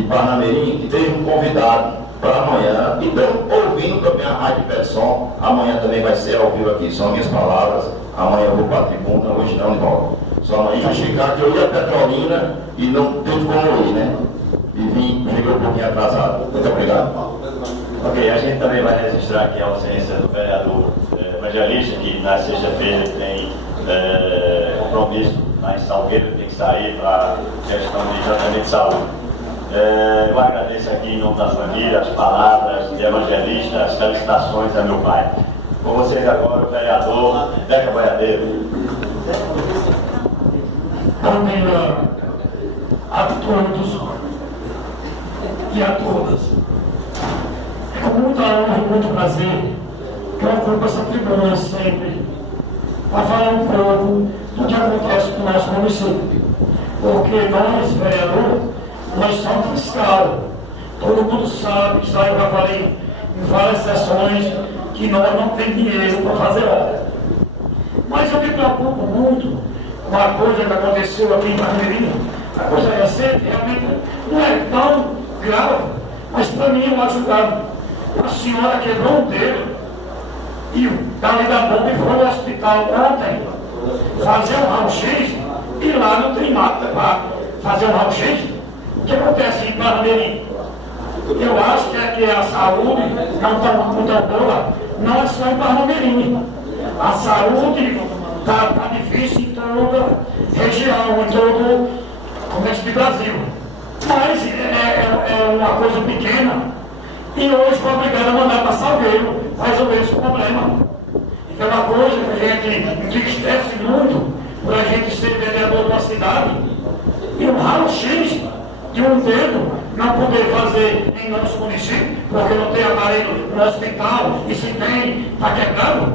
Parnamirim que tem um convidado para amanhã, e estão ouvindo também a Rádio Petson, amanhã também vai ser ao vivo aqui, são minhas palavras, amanhã eu vou para a tribuna, hoje não, de volta. Só amanhã vai chegar que eu ia a Petrolina e não teve como ir, né? E cheguei um pouquinho atrasado. Muito obrigado. Ok, a gente também vai registrar aqui a ausência do vereador evangelista, que na sexta-feira tem compromisso lá em Salgueiro, tem que sair para questão de tratamento de saúde. Eu agradeço aqui em nome das famílias as palavras de evangelista, as felicitações a meu pai. Com vocês agora o vereador Deca Boiadeiro. Bom dia a todos e a todas. É com muita honra e muito prazer que eu ocupo essa tribuna sempre para falar um pouco do que acontece com o nosso município. Porque nós, vereador, nós somos fiscal. Todo mundo sabe, que já eu já falei em várias sessões, que nós não temos dinheiro para fazer obra. Mas eu me preocupo muito com a coisa que aconteceu aqui em Parnamirim. A coisa recente realmente não é tão grave, mas para mim eu acho grave. A senhora quebrou um dedo e dali da bomba e foi ao hospital ontem fazer um raio-x e lá não tem nada para fazer um raio-x. O que acontece em Parnamirim? Eu acho que a saúde não está muito boa, não é só em Parnamirim. A saúde está difícil em toda região, em todo o comércio do Brasil. Mas é uma coisa pequena e hoje foi obrigado a mandar para Salgueiro para resolver esse problema. Então é uma coisa que a gente entristece muito por a gente ser vereador de uma cidade e um raio-x de um dedo não poder fazer em nosso município, porque não tem aparelho no hospital e se tem, está quebrado.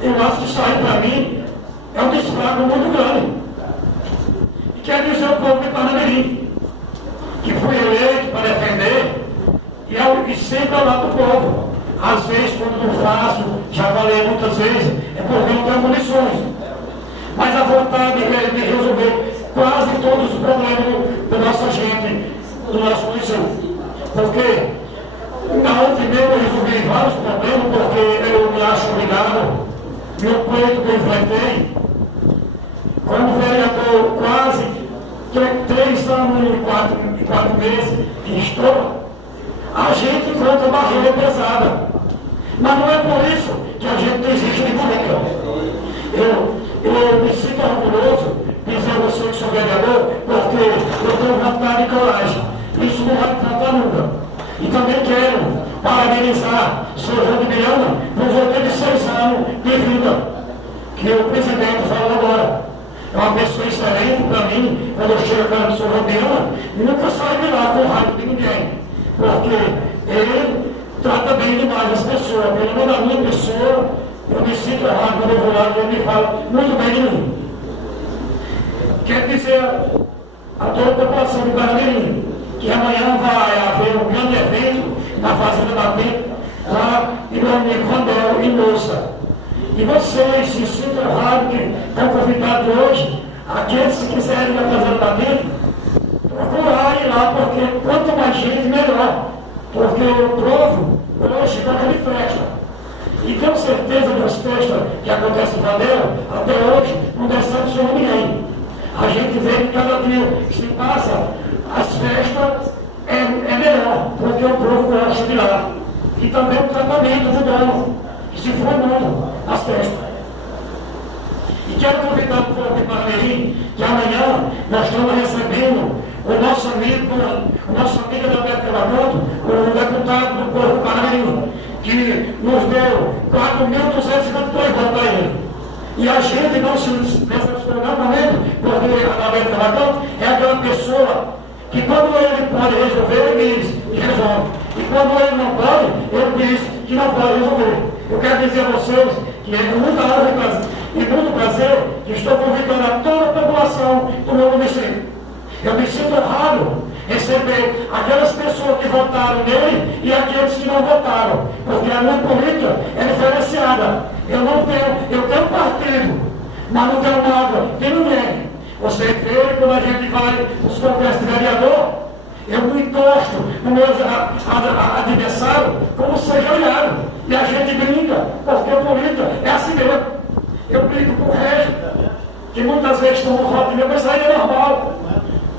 Eu acho que isso aí para mim é um desfrago muito grande. E quer dizer o povo de Parnamirim, que fui eleito para defender e sempre ao lado do povo. Às vezes, quando não faço, já falei muitas vezes, é porque não tenho condições. Mas a vontade de resolver quase todos os problemas da nossa gente, do nosso município. Porque na ontem mesmo eu resolvi vários problemas, porque eu me acho obrigado. Meu pleito que eu enfrentei, como vereador quase 3 anos e 4 meses que estou, a gente encontra barreira pesada. Mas não é por isso que a gente desiste de política. Eu me sinto orgulhoso de dizer a você que sou vereador, porque eu tenho vontade e coragem. Isso não vai faltar nunca. E também quero parabenizar o senhor Rodriana por 86 anos de vida, que o presidente falou agora. É uma pessoa excelente para mim, quando eu chego para o senhor Rodriana, nunca sai de lá com raiva de ninguém, porque ele trata bem demais as pessoas. Pelo menos a minha pessoa, eu me sinto errado quando eu vou lá e ele me fala muito bem de mim. Quero dizer a toda a população de Parnamirim que amanhã vai haver um grande evento na Fazenda da Penha, lá em meu amigo Vandel e Moça. E vocês se sintam errados que estão convidados hoje, aqueles que quiserem ir na Fazenda da Penha, procurar ir lá, porque quanto mais gente, melhor. Porque o povo hoje gosta de festa. E tenho certeza que as festas que acontecem em Vandel, até hoje, não decepcionam ninguém. A gente vê que cada dia se passa as festas é melhor, porque o povo gosta de lá. E também o tratamento do dono, que se foi muito as festas. E quero convidar o povo de Paramirim, que amanhã nós estamos recebendo o nosso amigo Alberto Cavacanto, o deputado do povo de Paramirim, que nos deu 4.252 votos a ele. E a gente não se decepcionou no momento, porque o Alberto Cavacanto é aquela pessoa que quando ele pode resolver, ele diz e resolve. E quando ele não pode, ele diz que não pode resolver. Eu quero dizer a vocês que é com muita honra e muito prazer que estou convidando a toda a população do meu município. Eu me sinto honrado receber aquelas pessoas que votaram nele e aqueles que não votaram, porque a minha política é diferenciada. Eu tenho partido, mas não tenho nada de ninguém. Você vê quando a gente vai nos congressos de vereador, eu me encosto no meu adversário como seja olhado. E a gente brinca, porque a política é assim mesmo. Eu brinco com o Régio, que muitas vezes tomam voto meu, mas isso aí é normal.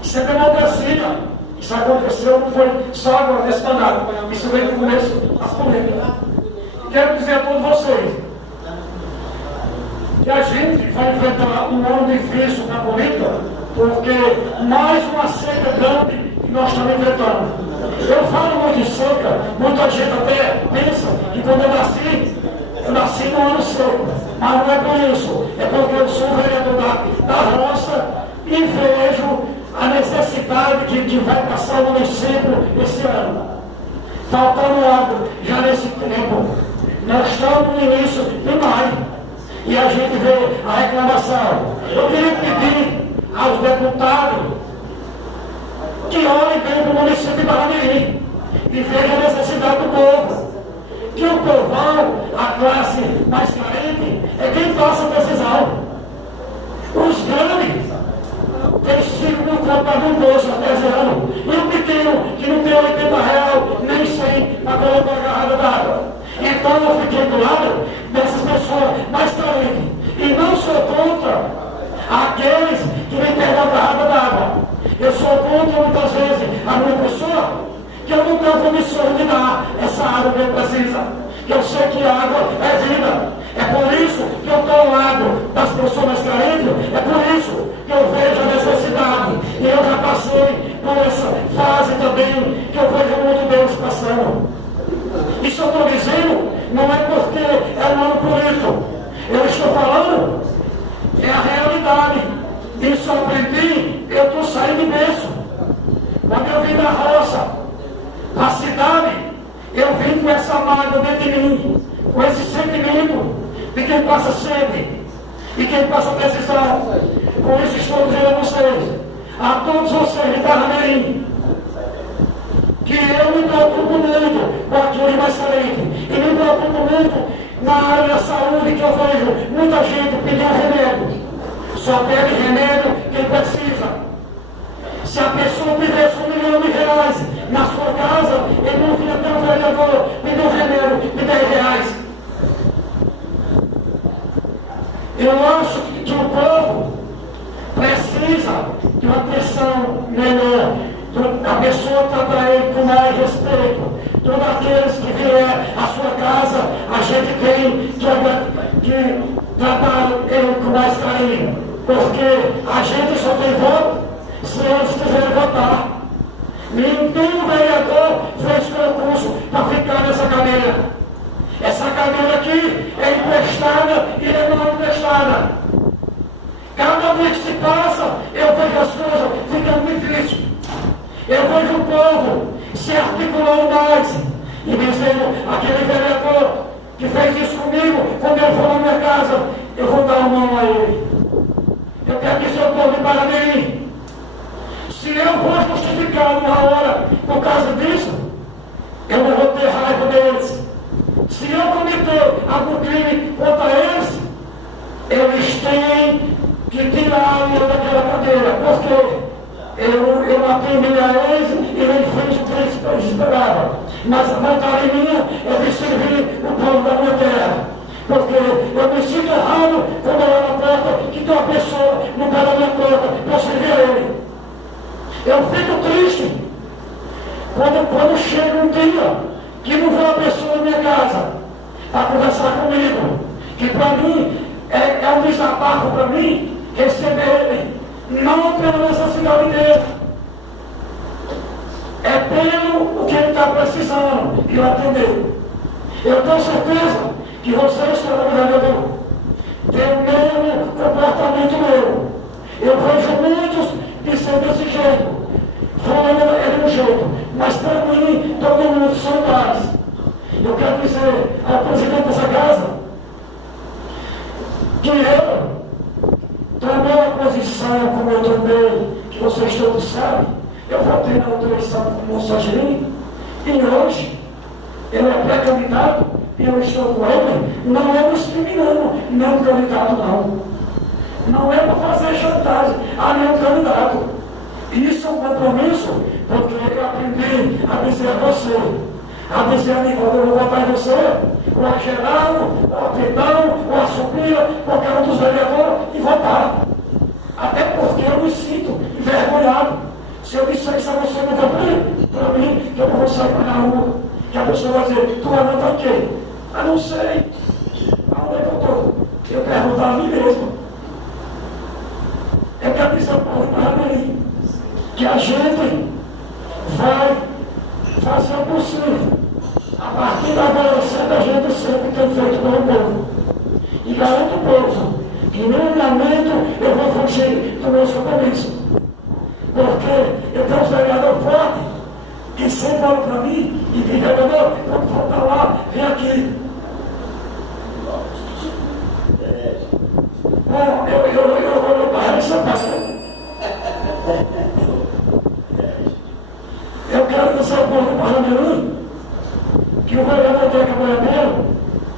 Isso é democracia. Isso aconteceu, não foi só agora nesse mandato. Isso veio do começo das políticas. E quero dizer a todos vocês que a gente vai enfrentar um ano difícil na política, porque mais uma seca grande que nós estamos enfrentando. Eu falo muito de seca, muita gente até pensa que quando eu nasci no ano seco, mas não é por isso, é porque eu sou vereador da roça e vejo a necessidade que vai passar o município esse ano. Faltando água já nesse tempo. Nós estamos no início de maio e a gente vê a reclamação. Eu queria pedir aos deputados que olhem bem para o município de Paramirim e vejam a necessidade do povo. Que o povão, a classe mais carente, é quem passa a decisão. Os grandes têm 5 mil contas no bolso há 10 anos. E o pequeno, que não tem R$80, nem 100 para colocar a garrafa d'água. Então eu fiquei do lado dessas pessoas mais carentes. E não sou contra aqueles que nem pegam a garrafa d'água. Eu sou contra muitas vezes a minha pessoa, que eu não tenho condição de dar essa água que ele precisa. Eu sei que a água é vida. É por isso que eu estou ao lado das pessoas mais carentes. É por isso que eu vejo a necessidade. E eu já passei por essa fase também, que eu vejo muito deles passando. Isso eu estou dizendo não é porque é um ano político. Eu estou falando, é a realidade. Isso eu aprendi, eu estou saindo de berço. Quando eu vim da roça, a cidade, eu vim com essa mágoa dentro de mim, com esse sentimento de quem passa sede e quem passa precisão. Com isso estou dizendo a vocês, a todos vocês de Paramirim, que eu me preocupo muito com aquele mais carente e me preocupo muito na área da saúde, que eu vejo muita gente pedindo remédio. Só pede remédio quem precisa. Se a pessoa tivesse R$1 milhão na sua casa, ele não vinha até o vereador pedir um remédio de R$10. Eu acho que o povo precisa de uma atenção melhor. A pessoa trata ele com mais respeito. Todos aqueles que vier à sua casa, a gente tem que tratar ele com mais carinho. Porque a gente só tem voto se eles quiserem votar. Nenhum vereador fez concurso para ficar nessa cadeira. Essa cadeira aqui é emprestada e é não emprestada. Cada dia que se passa, eu vejo as coisas ficando difíceis. Eu vejo o povo se articulando mais e dizendo, aquele vereador que fez isso comigo, quando eu for na minha casa, eu vou dar uma mão a ele. Eu quero dizer ao povo de Paramirim, se eu for justificado na hora por causa disso, eu não vou ter raiva deles. Se eu cometer algum crime contra eles, eles têm que tirar eu daquela cadeira, porque eu atendi a eles e nem fiz o que eles esperavam. Mas a vontade minha é de servir o povo da minha terra. Porque eu me sinto errado quando eu olho na porta que tem uma pessoa no pé da minha porta para servir a ele. Eu fico triste quando chega um dia que não vem uma pessoa na minha casa para conversar comigo, que para mim é um desabafo para mim receber ele, não pela necessidade dele, é pelo o que ele está precisando e eu atender. Eu tenho certeza que vocês, senhor vereador, têm o mesmo comportamento meu. Eu vejo muitos que são desse jeito. Fulano é de um jeito, mas para mim todo mundo são iguais. Eu quero dizer ao presidente dessa casa que eu tomei uma posição como eu tomei, que vocês todos sabem. Eu votei na outra eleição com o Moçagirim e hoje ele é pré-candidato e eu estou com ele. Não é discriminando nenhum candidato, não. Não é para fazer chantagem a nenhum candidato. Isso é um compromisso, porque eu aprendi a dizer a você, a dizer a Nivaldo, eu vou votar em você, ou a Geraldo, ou a Pedão, ou a Sobrinha, qualquer um dos vereadores, e votar. Até porque eu me sinto envergonhado. Se eu disser isso a você, não vou para mim, que eu não vou sair para a rua, que a pessoa vai dizer, tu vai votar em quê? Eu não sei. Aonde é que eu estou? Eu pergunto a mim mesmo. Eu quero dizer para mim que a gente vai fazer o possível. A partir de agora, sempre a gente sempre tem feito pelo povo. E garanto o povo que em nenhum momento eu vou fugir do meu compromisso. Porque eu tenho um vereador forte que sempre olha para mim e diz, vereador, quando faltar lá, vem aqui. Eu vou para a Raíssa Páscoa. Eu quero dizer ao povo do Parnamirim que o vereador Deca Boiadeiro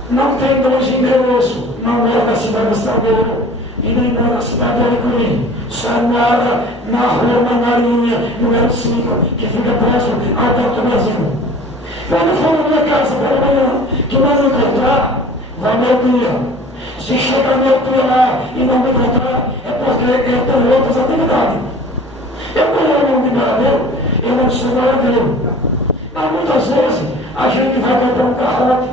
não tem dois endereços, não mora na cidade de Salgueiro e nem mora na cidade de Alecrim. Só mora na rua Manarinha, número 5, que fica próximo ao Banco do Brasil. Quando for na minha casa pela manhã, que não me encontrar, vai meio-dia. Se chegar meio-dia lá e não me encontrar, é porque eu tenho outras atividades. Eu não é o nome de vereador, eu não sou vereador. Mas muitas vezes a gente vai comprar um carrote.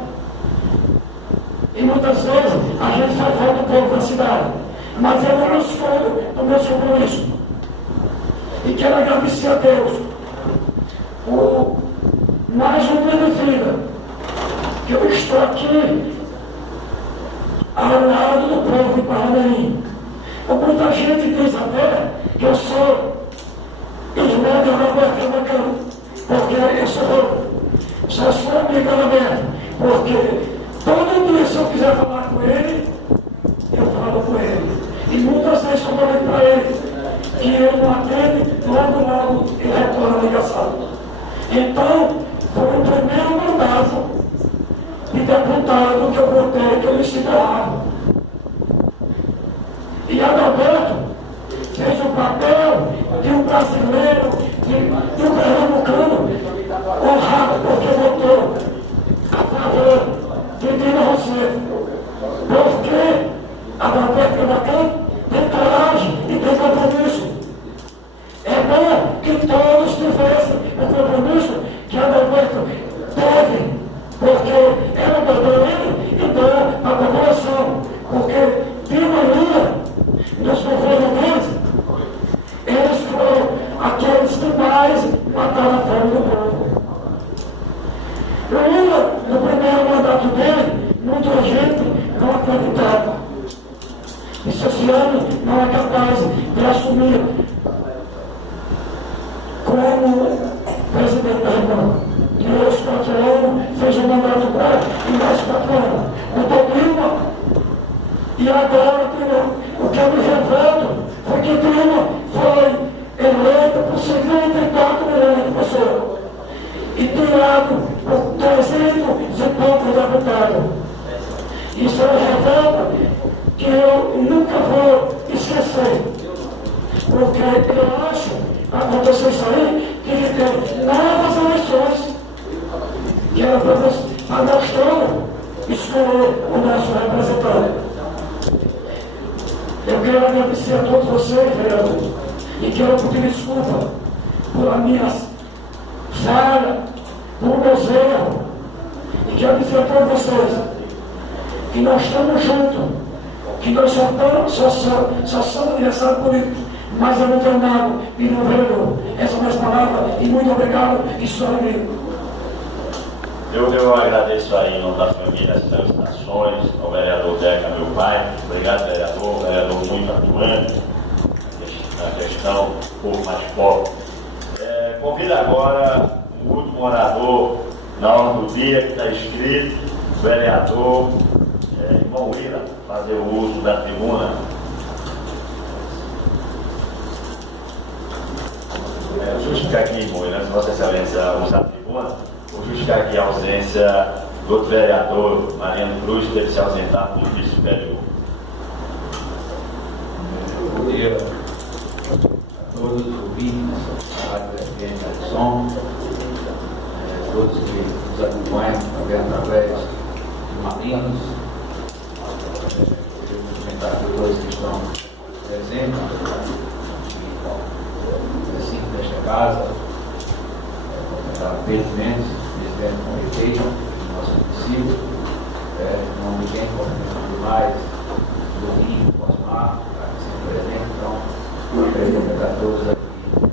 E muitas vezes a gente faz falta do povo da cidade. Mas eu não escondo do meu compromisso. E quero agradecer a Deus por mais um dia de vida que eu estou aqui ao lado do povo de Parnamirim. Muita gente diz até que eu sou irmão de Roberto Bacana, porque eu sou sua amiga Roberto, porque todo dia se eu quiser falar com ele, eu falo com ele. E muitas vezes eu falei para ele que ele não atende, logo ele retorna a ligação. Então, foi o primeiro mandato de deputado que eu votei, que eu me sinto errado. E Adalberto fez o papel de um brasileiro, de um pernambucano, honrado porque votou a favor de Dilma Rousseff. Porque Adalberto é bacana, tem coragem e tem compromisso. É bom que todos tivessem o compromisso que Adalberto teve, porque era bom ele e bom para a população. Porque Dilma e Lula, nos governos deles, eles foram aqueles que mais mataram a fome do povo. O Lula, no primeiro mandato dele, muita gente não acreditava. E se esse homem não é capaz de assumir como presidente da República, que aos 4 anos fez um mandato bom e mais 4 anos. Botou Dilma e agora o que eu me revolto foi que Dilma foi eleita por 54 milhões de pessoas e tirado por 300 e poucos deputados. Isso é uma revolta que eu nunca vou esquecer, porque eu acho, para acontecer isso aí, que ele tem novas eleições, que era para nós todos escolher o nosso representante. Eu quero agradecer a todos vocês, vereador, e quero pedir desculpa por minhas falhas, por meus erros. E quero dizer a todos vocês que nós estamos juntos, que nós só somos adversários políticos, mas eu não tenho nada e não vereador. Essas são minhas palavras e muito obrigado e só alegria. Eu agradeço aí em nome da família as felicitações ao vereador Deca, meu pai. Obrigado, vereador muito atuante na questão um pouco mais pobre. Convido agora o último orador na ordem do dia que está escrito, o vereador irmão Willa, fazer o uso da tribuna. Justificar aqui, irmão Willa, se Vossa Excelência usar a tribuna, vou justificar aqui a ausência do outro vereador, Mariano Cruz, que teve que se ausentar por juízo superior. Bom dia a todos os ouvintes da Rádio FM do Som, todos que nos acompanham também através de Marinos, cumprimentar que estão presentes, recinto desta casa, cumprimentar Pedro Mendes, presidente do prefeito do nosso município, em nome de quem cumprimento demais, do Rio, do Osmar, que está sempre presente, então, quero cumprimentar todos aqui que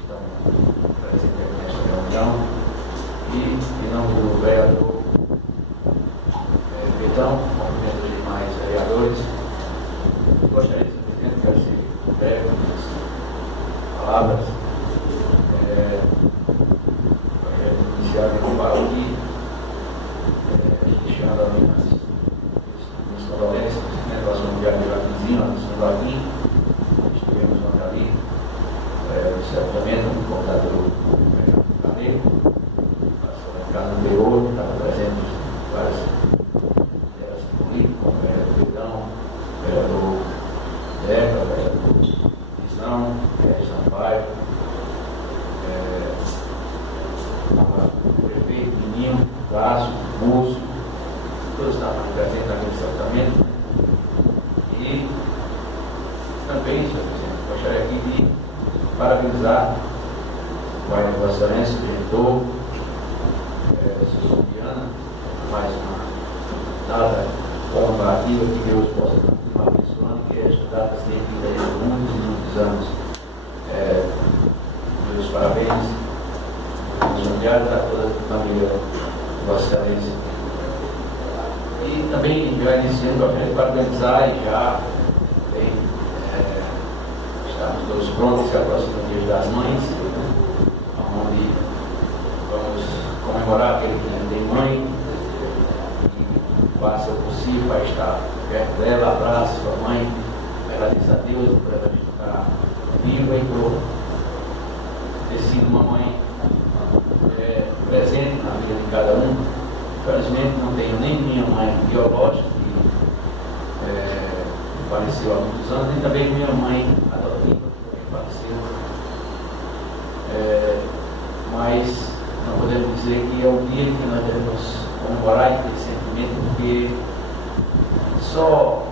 estão presentes nesta reunião, e em nome do vereador Betão, cumprimento os demais vereadores, gostaria de simplesmente quero ser breve nas palavras. Iniciar meu falo aqui, deixando ali nas condolências, né, nós vamos viajar de Joaquimzinho, lá no São Joaquim, estivemos ontem ali, no sepultamento, no computador do Caneiro, passou na casa anterior, estava presente várias lideranças políticas, como o vereador Betão, o vereador Deca, o vereador Visão, o vereador Sampaio, o prefeito, Menino, Cássio, Múcio, todos estavam presentes naquele sepultamento. E também, senhor presidente, gostaria aqui de parabenizar o pai de Vossa Excelência, o diretor, Diana, mais uma data comemorativa que Deus possa continuar abençoando, que esta data sempre venha muitos e muitos anos. Meus parabéns aos familiares, a toda a família de Vossa Excelência. E também, já iniciando, gostaria de parabenizar e já bem, estamos todos prontos, que é o próximo Dia das Mães, onde vamos comemorar aquele que não tem mãe, e faça o possível para estar perto dela, abraça sua mãe, agradeça a Deus por ela estar viva e por ter sido uma mãe presente na vida de cada um. Infelizmente não tenho nem minha mãe biológica, que faleceu há muitos anos, nem também minha mãe adotiva, que faleceu. Mas não podemos dizer que é o dia que nós devemos comemorar e ter sentimento, porque só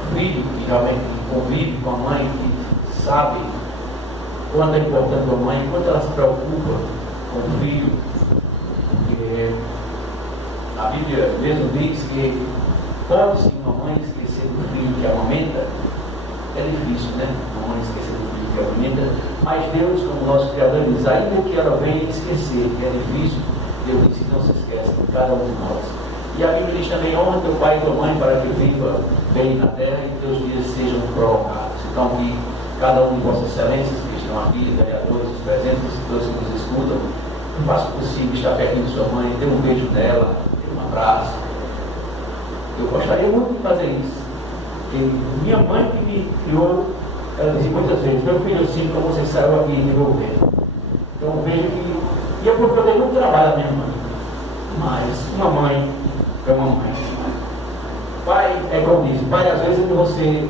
o filho que realmente convive com a mãe, que sabe quanto é importante a mãe, quanto ela se preocupa com o filho, porque a Bíblia mesmo diz que pode sim uma mãe esquecer do filho que amamenta. É difícil, né? Uma mãe esquecer do filho que amamenta, mas Deus, como nosso Criador, diz, ainda que ela venha esquecer, que é difícil, Deus diz que não se esquece de cada um de nós. E a Bíblia diz também, honra teu pai e tua mãe para que viva bem na terra e que teus dias sejam prolongados. Então que cada um de vossas excelências que estão aqui, vereadores, os presentes, todos que nos escutam, faça o possível estar pertinho de sua mãe, dê um beijo nela, dê um abraço. Eu gostaria muito de fazer isso. E minha mãe que me criou, ela dizia muitas vezes, meu filho, eu sinto como você saiu aqui de meu governo. Então vejo que, e eu porque eu dei muito trabalho à minha mãe, mas uma mãe é uma mãe. Pai, é como diz, pai às vezes você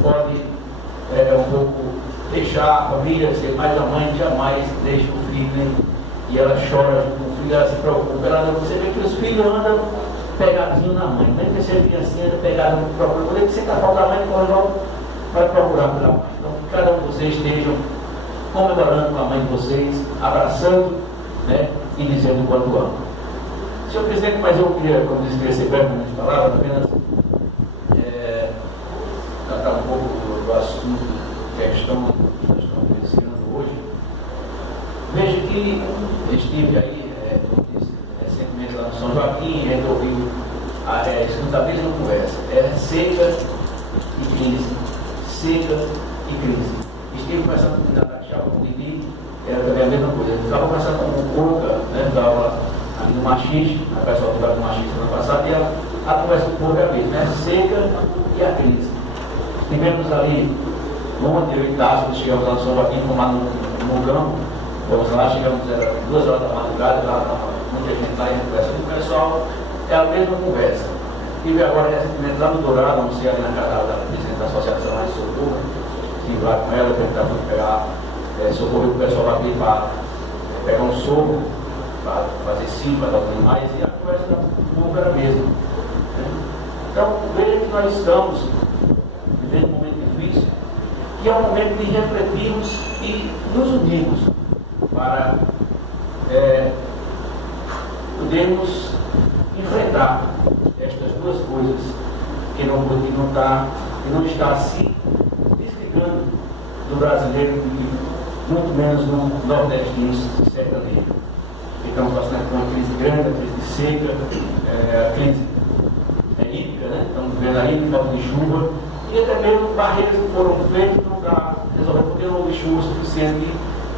pode um pouco deixar a família ser mais a mãe, jamais deixa o filho, né? E ela chora junto com o filho, ela se preocupa. Você vê que os filhos andam pegadinho na mãe, nem que seja criancinha, anda pegado no próprio. Quando ele senta a falta da mãe, corre logo, vai procurar pela mãe. Então, que cada um de vocês estejam comemorando com a mãe de vocês, abraçando, né, e dizendo o quanto ama. Senhor presidente, mas eu queria, como disse, queria ser breve nas minhas palavras, apenas tratar um pouco do assunto que nós estamos vivenciando hoje. Veja que eu estive aí, como disse, recentemente lá no São Joaquim, e ouvindo escuta a mesma conversa. É seca e crise. Seca e crise. Estive conversando com o candidato Thiago Politi, era também a mesma coisa. Eu estava conversando com o Cuca, né, estava ali no Machis, a pessoa que estava no Machis no ano passado, e a conversa com o Cuca é a mesma, né? Seca e a crise. Tivemos ali, ontem eu e Cássio, chegamos lá no São Joaquim, fomos no Mungão, fomos lá, chegamos, era 2 horas da madrugada, lá muita gente lá e conversa com o pessoal, é a mesma conversa. Tive agora recentemente lá no Dourado, anunciei ali na casa da presidente da Associação lá de Socorro, estive lá com ela, tentar pegar, socorrer o pessoal lá aqui para pegar um soro, para fazer sim, para dar tudo mais, e a conversa da povo era a mesma. Né? Então, veja que nós estamos vivendo um momento difícil, que é um momento de refletirmos e nos unirmos para podermos enfrentar estas duas coisas que não está se desligando do brasileiro e muito menos no nordestino sertanejo. Estamos passando por uma crise grande, a crise de seca, a crise hídrica, né? Estamos vendo aí falta de chuva e até mesmo barreiras que foram feitas para resolver porque não houve chuva suficiente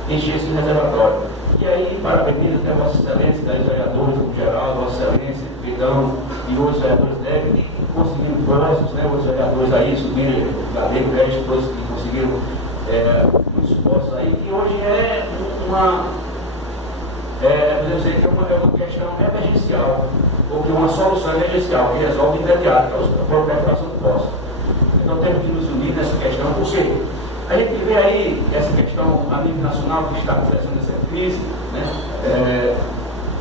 de encher esse reservatório. E aí, parabenizo até Vossa Excelência, das vereadores no geral, Vossa Excelência, Pidão e outros vereadores devem que conseguiram próximos, né? Os vereadores aí subiram, Galego, Veste, todos que conseguiram muitos supostos aí, que hoje é podemos dizer que é uma questão emergencial, ou que é uma solução emergencial que resolve imediato, que é a própria perfuração do poço. Então temos que nos unir nessa questão, porque a gente vê aí essa questão a nível nacional que está acontecendo essa crise, né?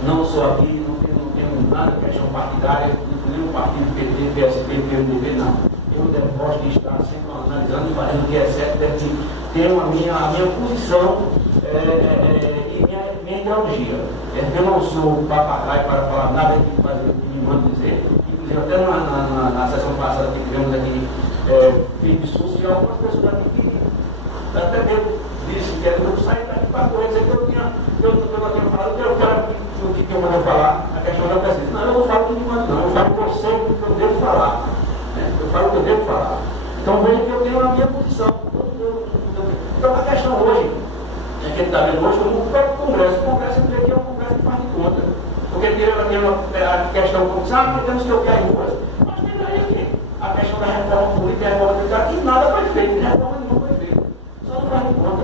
Não só aqui, não tem nada de questão partidária, incluindo o partido PT, PSP, PMDB, não. Eu deposto de estar sempre analisando e fazendo o que é certo, deve ter a minha posição e minha ideologia. Eu não sou papagaio para falar nada que fazer o que me manda dizer, inclusive até na sessão passada que tivemos aqui, fiz discurso de algumas pessoas aqui que até mesmo disse que era grupo sair daqui para correr, dizer que eu não tinha falado, que eu quero o que eu mando falar, a questão da pesquisa. Não, eu não falo o que me manda, não, eu falo você o que eu devo falar. Né? Eu falo o que eu devo falar. Então veja que eu tenho a minha posição. Então a questão hoje, que a gente está vendo hoje, como o próprio Congresso. O Congresso aqui é um Congresso que faz de conta. Porque teve a questão como sabe que temos que ouvir as ruas. Mas teve aí aqui a questão da reforma política e a reforma militar, que nada foi feito, reforma nenhuma foi feita. Só não faz de conta.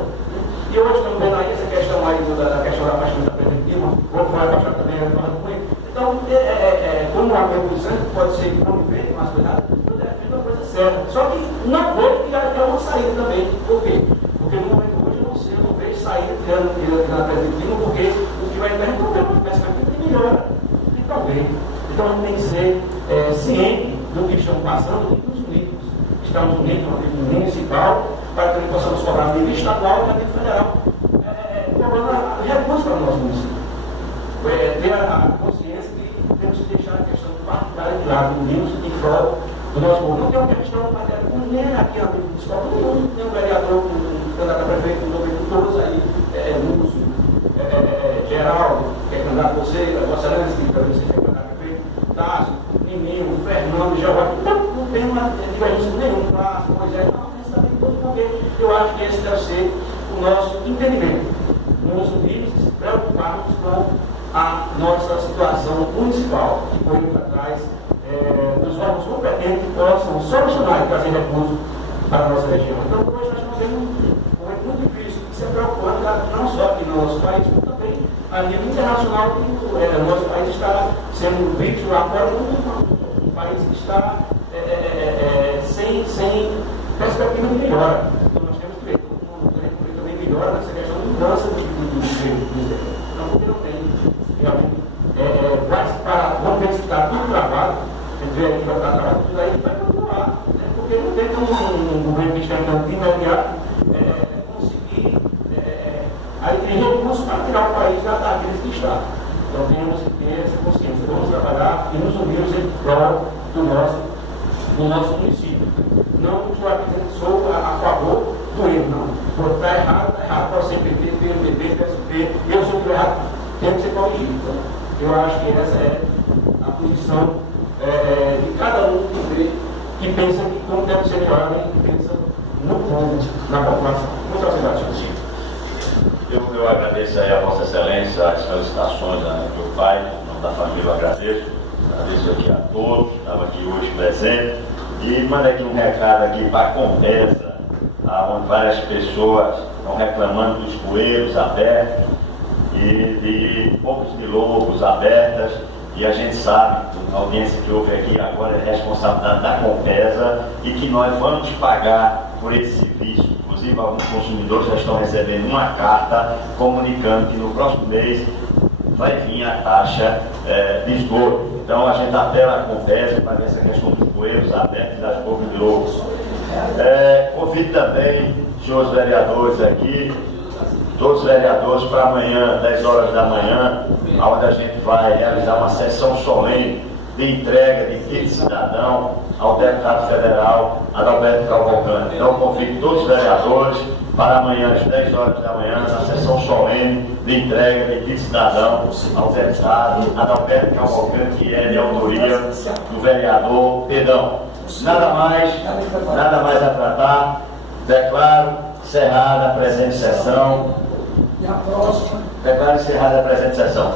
E hoje estamos vendo aí essa questão aí da questão da afastamento preventiva, ou foi afastar também a reforma política. Então, como a minha posição pode ser conivente, mas cuidado, eu defendo a coisa certa. Só que não vejo que há uma saída também. Por quê? Porque no momento hoje eu não vejo saída tirando na preventiva, porque o que vai ter é um problema de perspectiva que melhora. Então, a gente tem que ser ciente do que estamos passando e nos unidos. Estamos unidos no nível municipal para que possamos cobrar no nível estadual e no nível federal. Cobrando recursos para o nosso município. Ter a consciência que temos que deixar a questão partidária de lado, unirmos em prol do nosso povo. Não tem uma questão partidária, nem aqui na nível municipal, nem um vereador, um candidato a prefeito, um governo, todos aí, Lúcio, Geraldo, que é candidato a você, a Vossa Excelência, que também você é candidato a prefeito, Tássio, Menino, Fernando, Jeová, não tem uma divergência nenhuma, Tássio, Moisés, não, mas também tudo, porque eu acho que esse deve ser o nosso entendimento. Nos unirmos e se preocuparmos com a nossa situação municipal e correndo atrás dos órgãos competentes que possam solucionar e trazer recursos para a nossa região. Então, hoje nós estamos vendo um momento muito difícil que se preocupando não só aqui no nosso país, mas também a nível internacional, que o nosso país está sendo visto lá fora um país que está sem perspectiva de melhora. Então, nós temos que ver, todo mundo também melhora nessa questão de mudança do emprego. Então, porque não tem realmente, vamos ver se está tudo travado, a gente vê aí que vai estar travado tudo aí, vai continuar, né? Porque não tem como um governo que está entrando de imediato conseguir Então temos que ter essa consciência. Vamos trabalhar e nos unirmos em prol do nosso município. Não que eu sou a favor do erro, não. Porque está errado, está errado. Para o CPT, PMDB, PSP, eu sou o errado, tem que ser corrigido. Então, eu acho que essa é a posição de cada um que pensa que como deve ser melhor, que pensa no povo, na população. Muitas obrigado, Eu agradeço aí a Vossa Excelência as felicitações do meu pai, em nome da família eu agradeço aqui a todos, que estavam aqui hoje presentes, e mandei aqui um recado aqui para a Compesa, onde várias pessoas estão reclamando dos bueiros abertos e de poucos de lobos abertas, e a gente sabe, a audiência que houve aqui agora é responsabilidade da Compesa e que nós vamos pagar por esse serviço. Inclusive, alguns consumidores já estão recebendo uma carta comunicando que no próximo mês vai vir a taxa de esgoto. Então, a gente apela à Compesa para ver essa questão dos bueiros abertos e das bocas de lobos. Convido também os senhores vereadores aqui, todos os vereadores, para amanhã, 10 horas da manhã, onde a gente vai realizar uma sessão solene de entrega de kit cidadão ao deputado federal Adalberto Cavalcante. Então, convido todos os vereadores para amanhã, às 10 horas da manhã, na sessão solene de entrega de kit cidadão ao deputado Adalberto Cavalcante, que é de autoria do vereador Pedrão. Nada mais a tratar. Declaro encerrada a presente sessão. E a próxima. Declaro encerrada a presente sessão.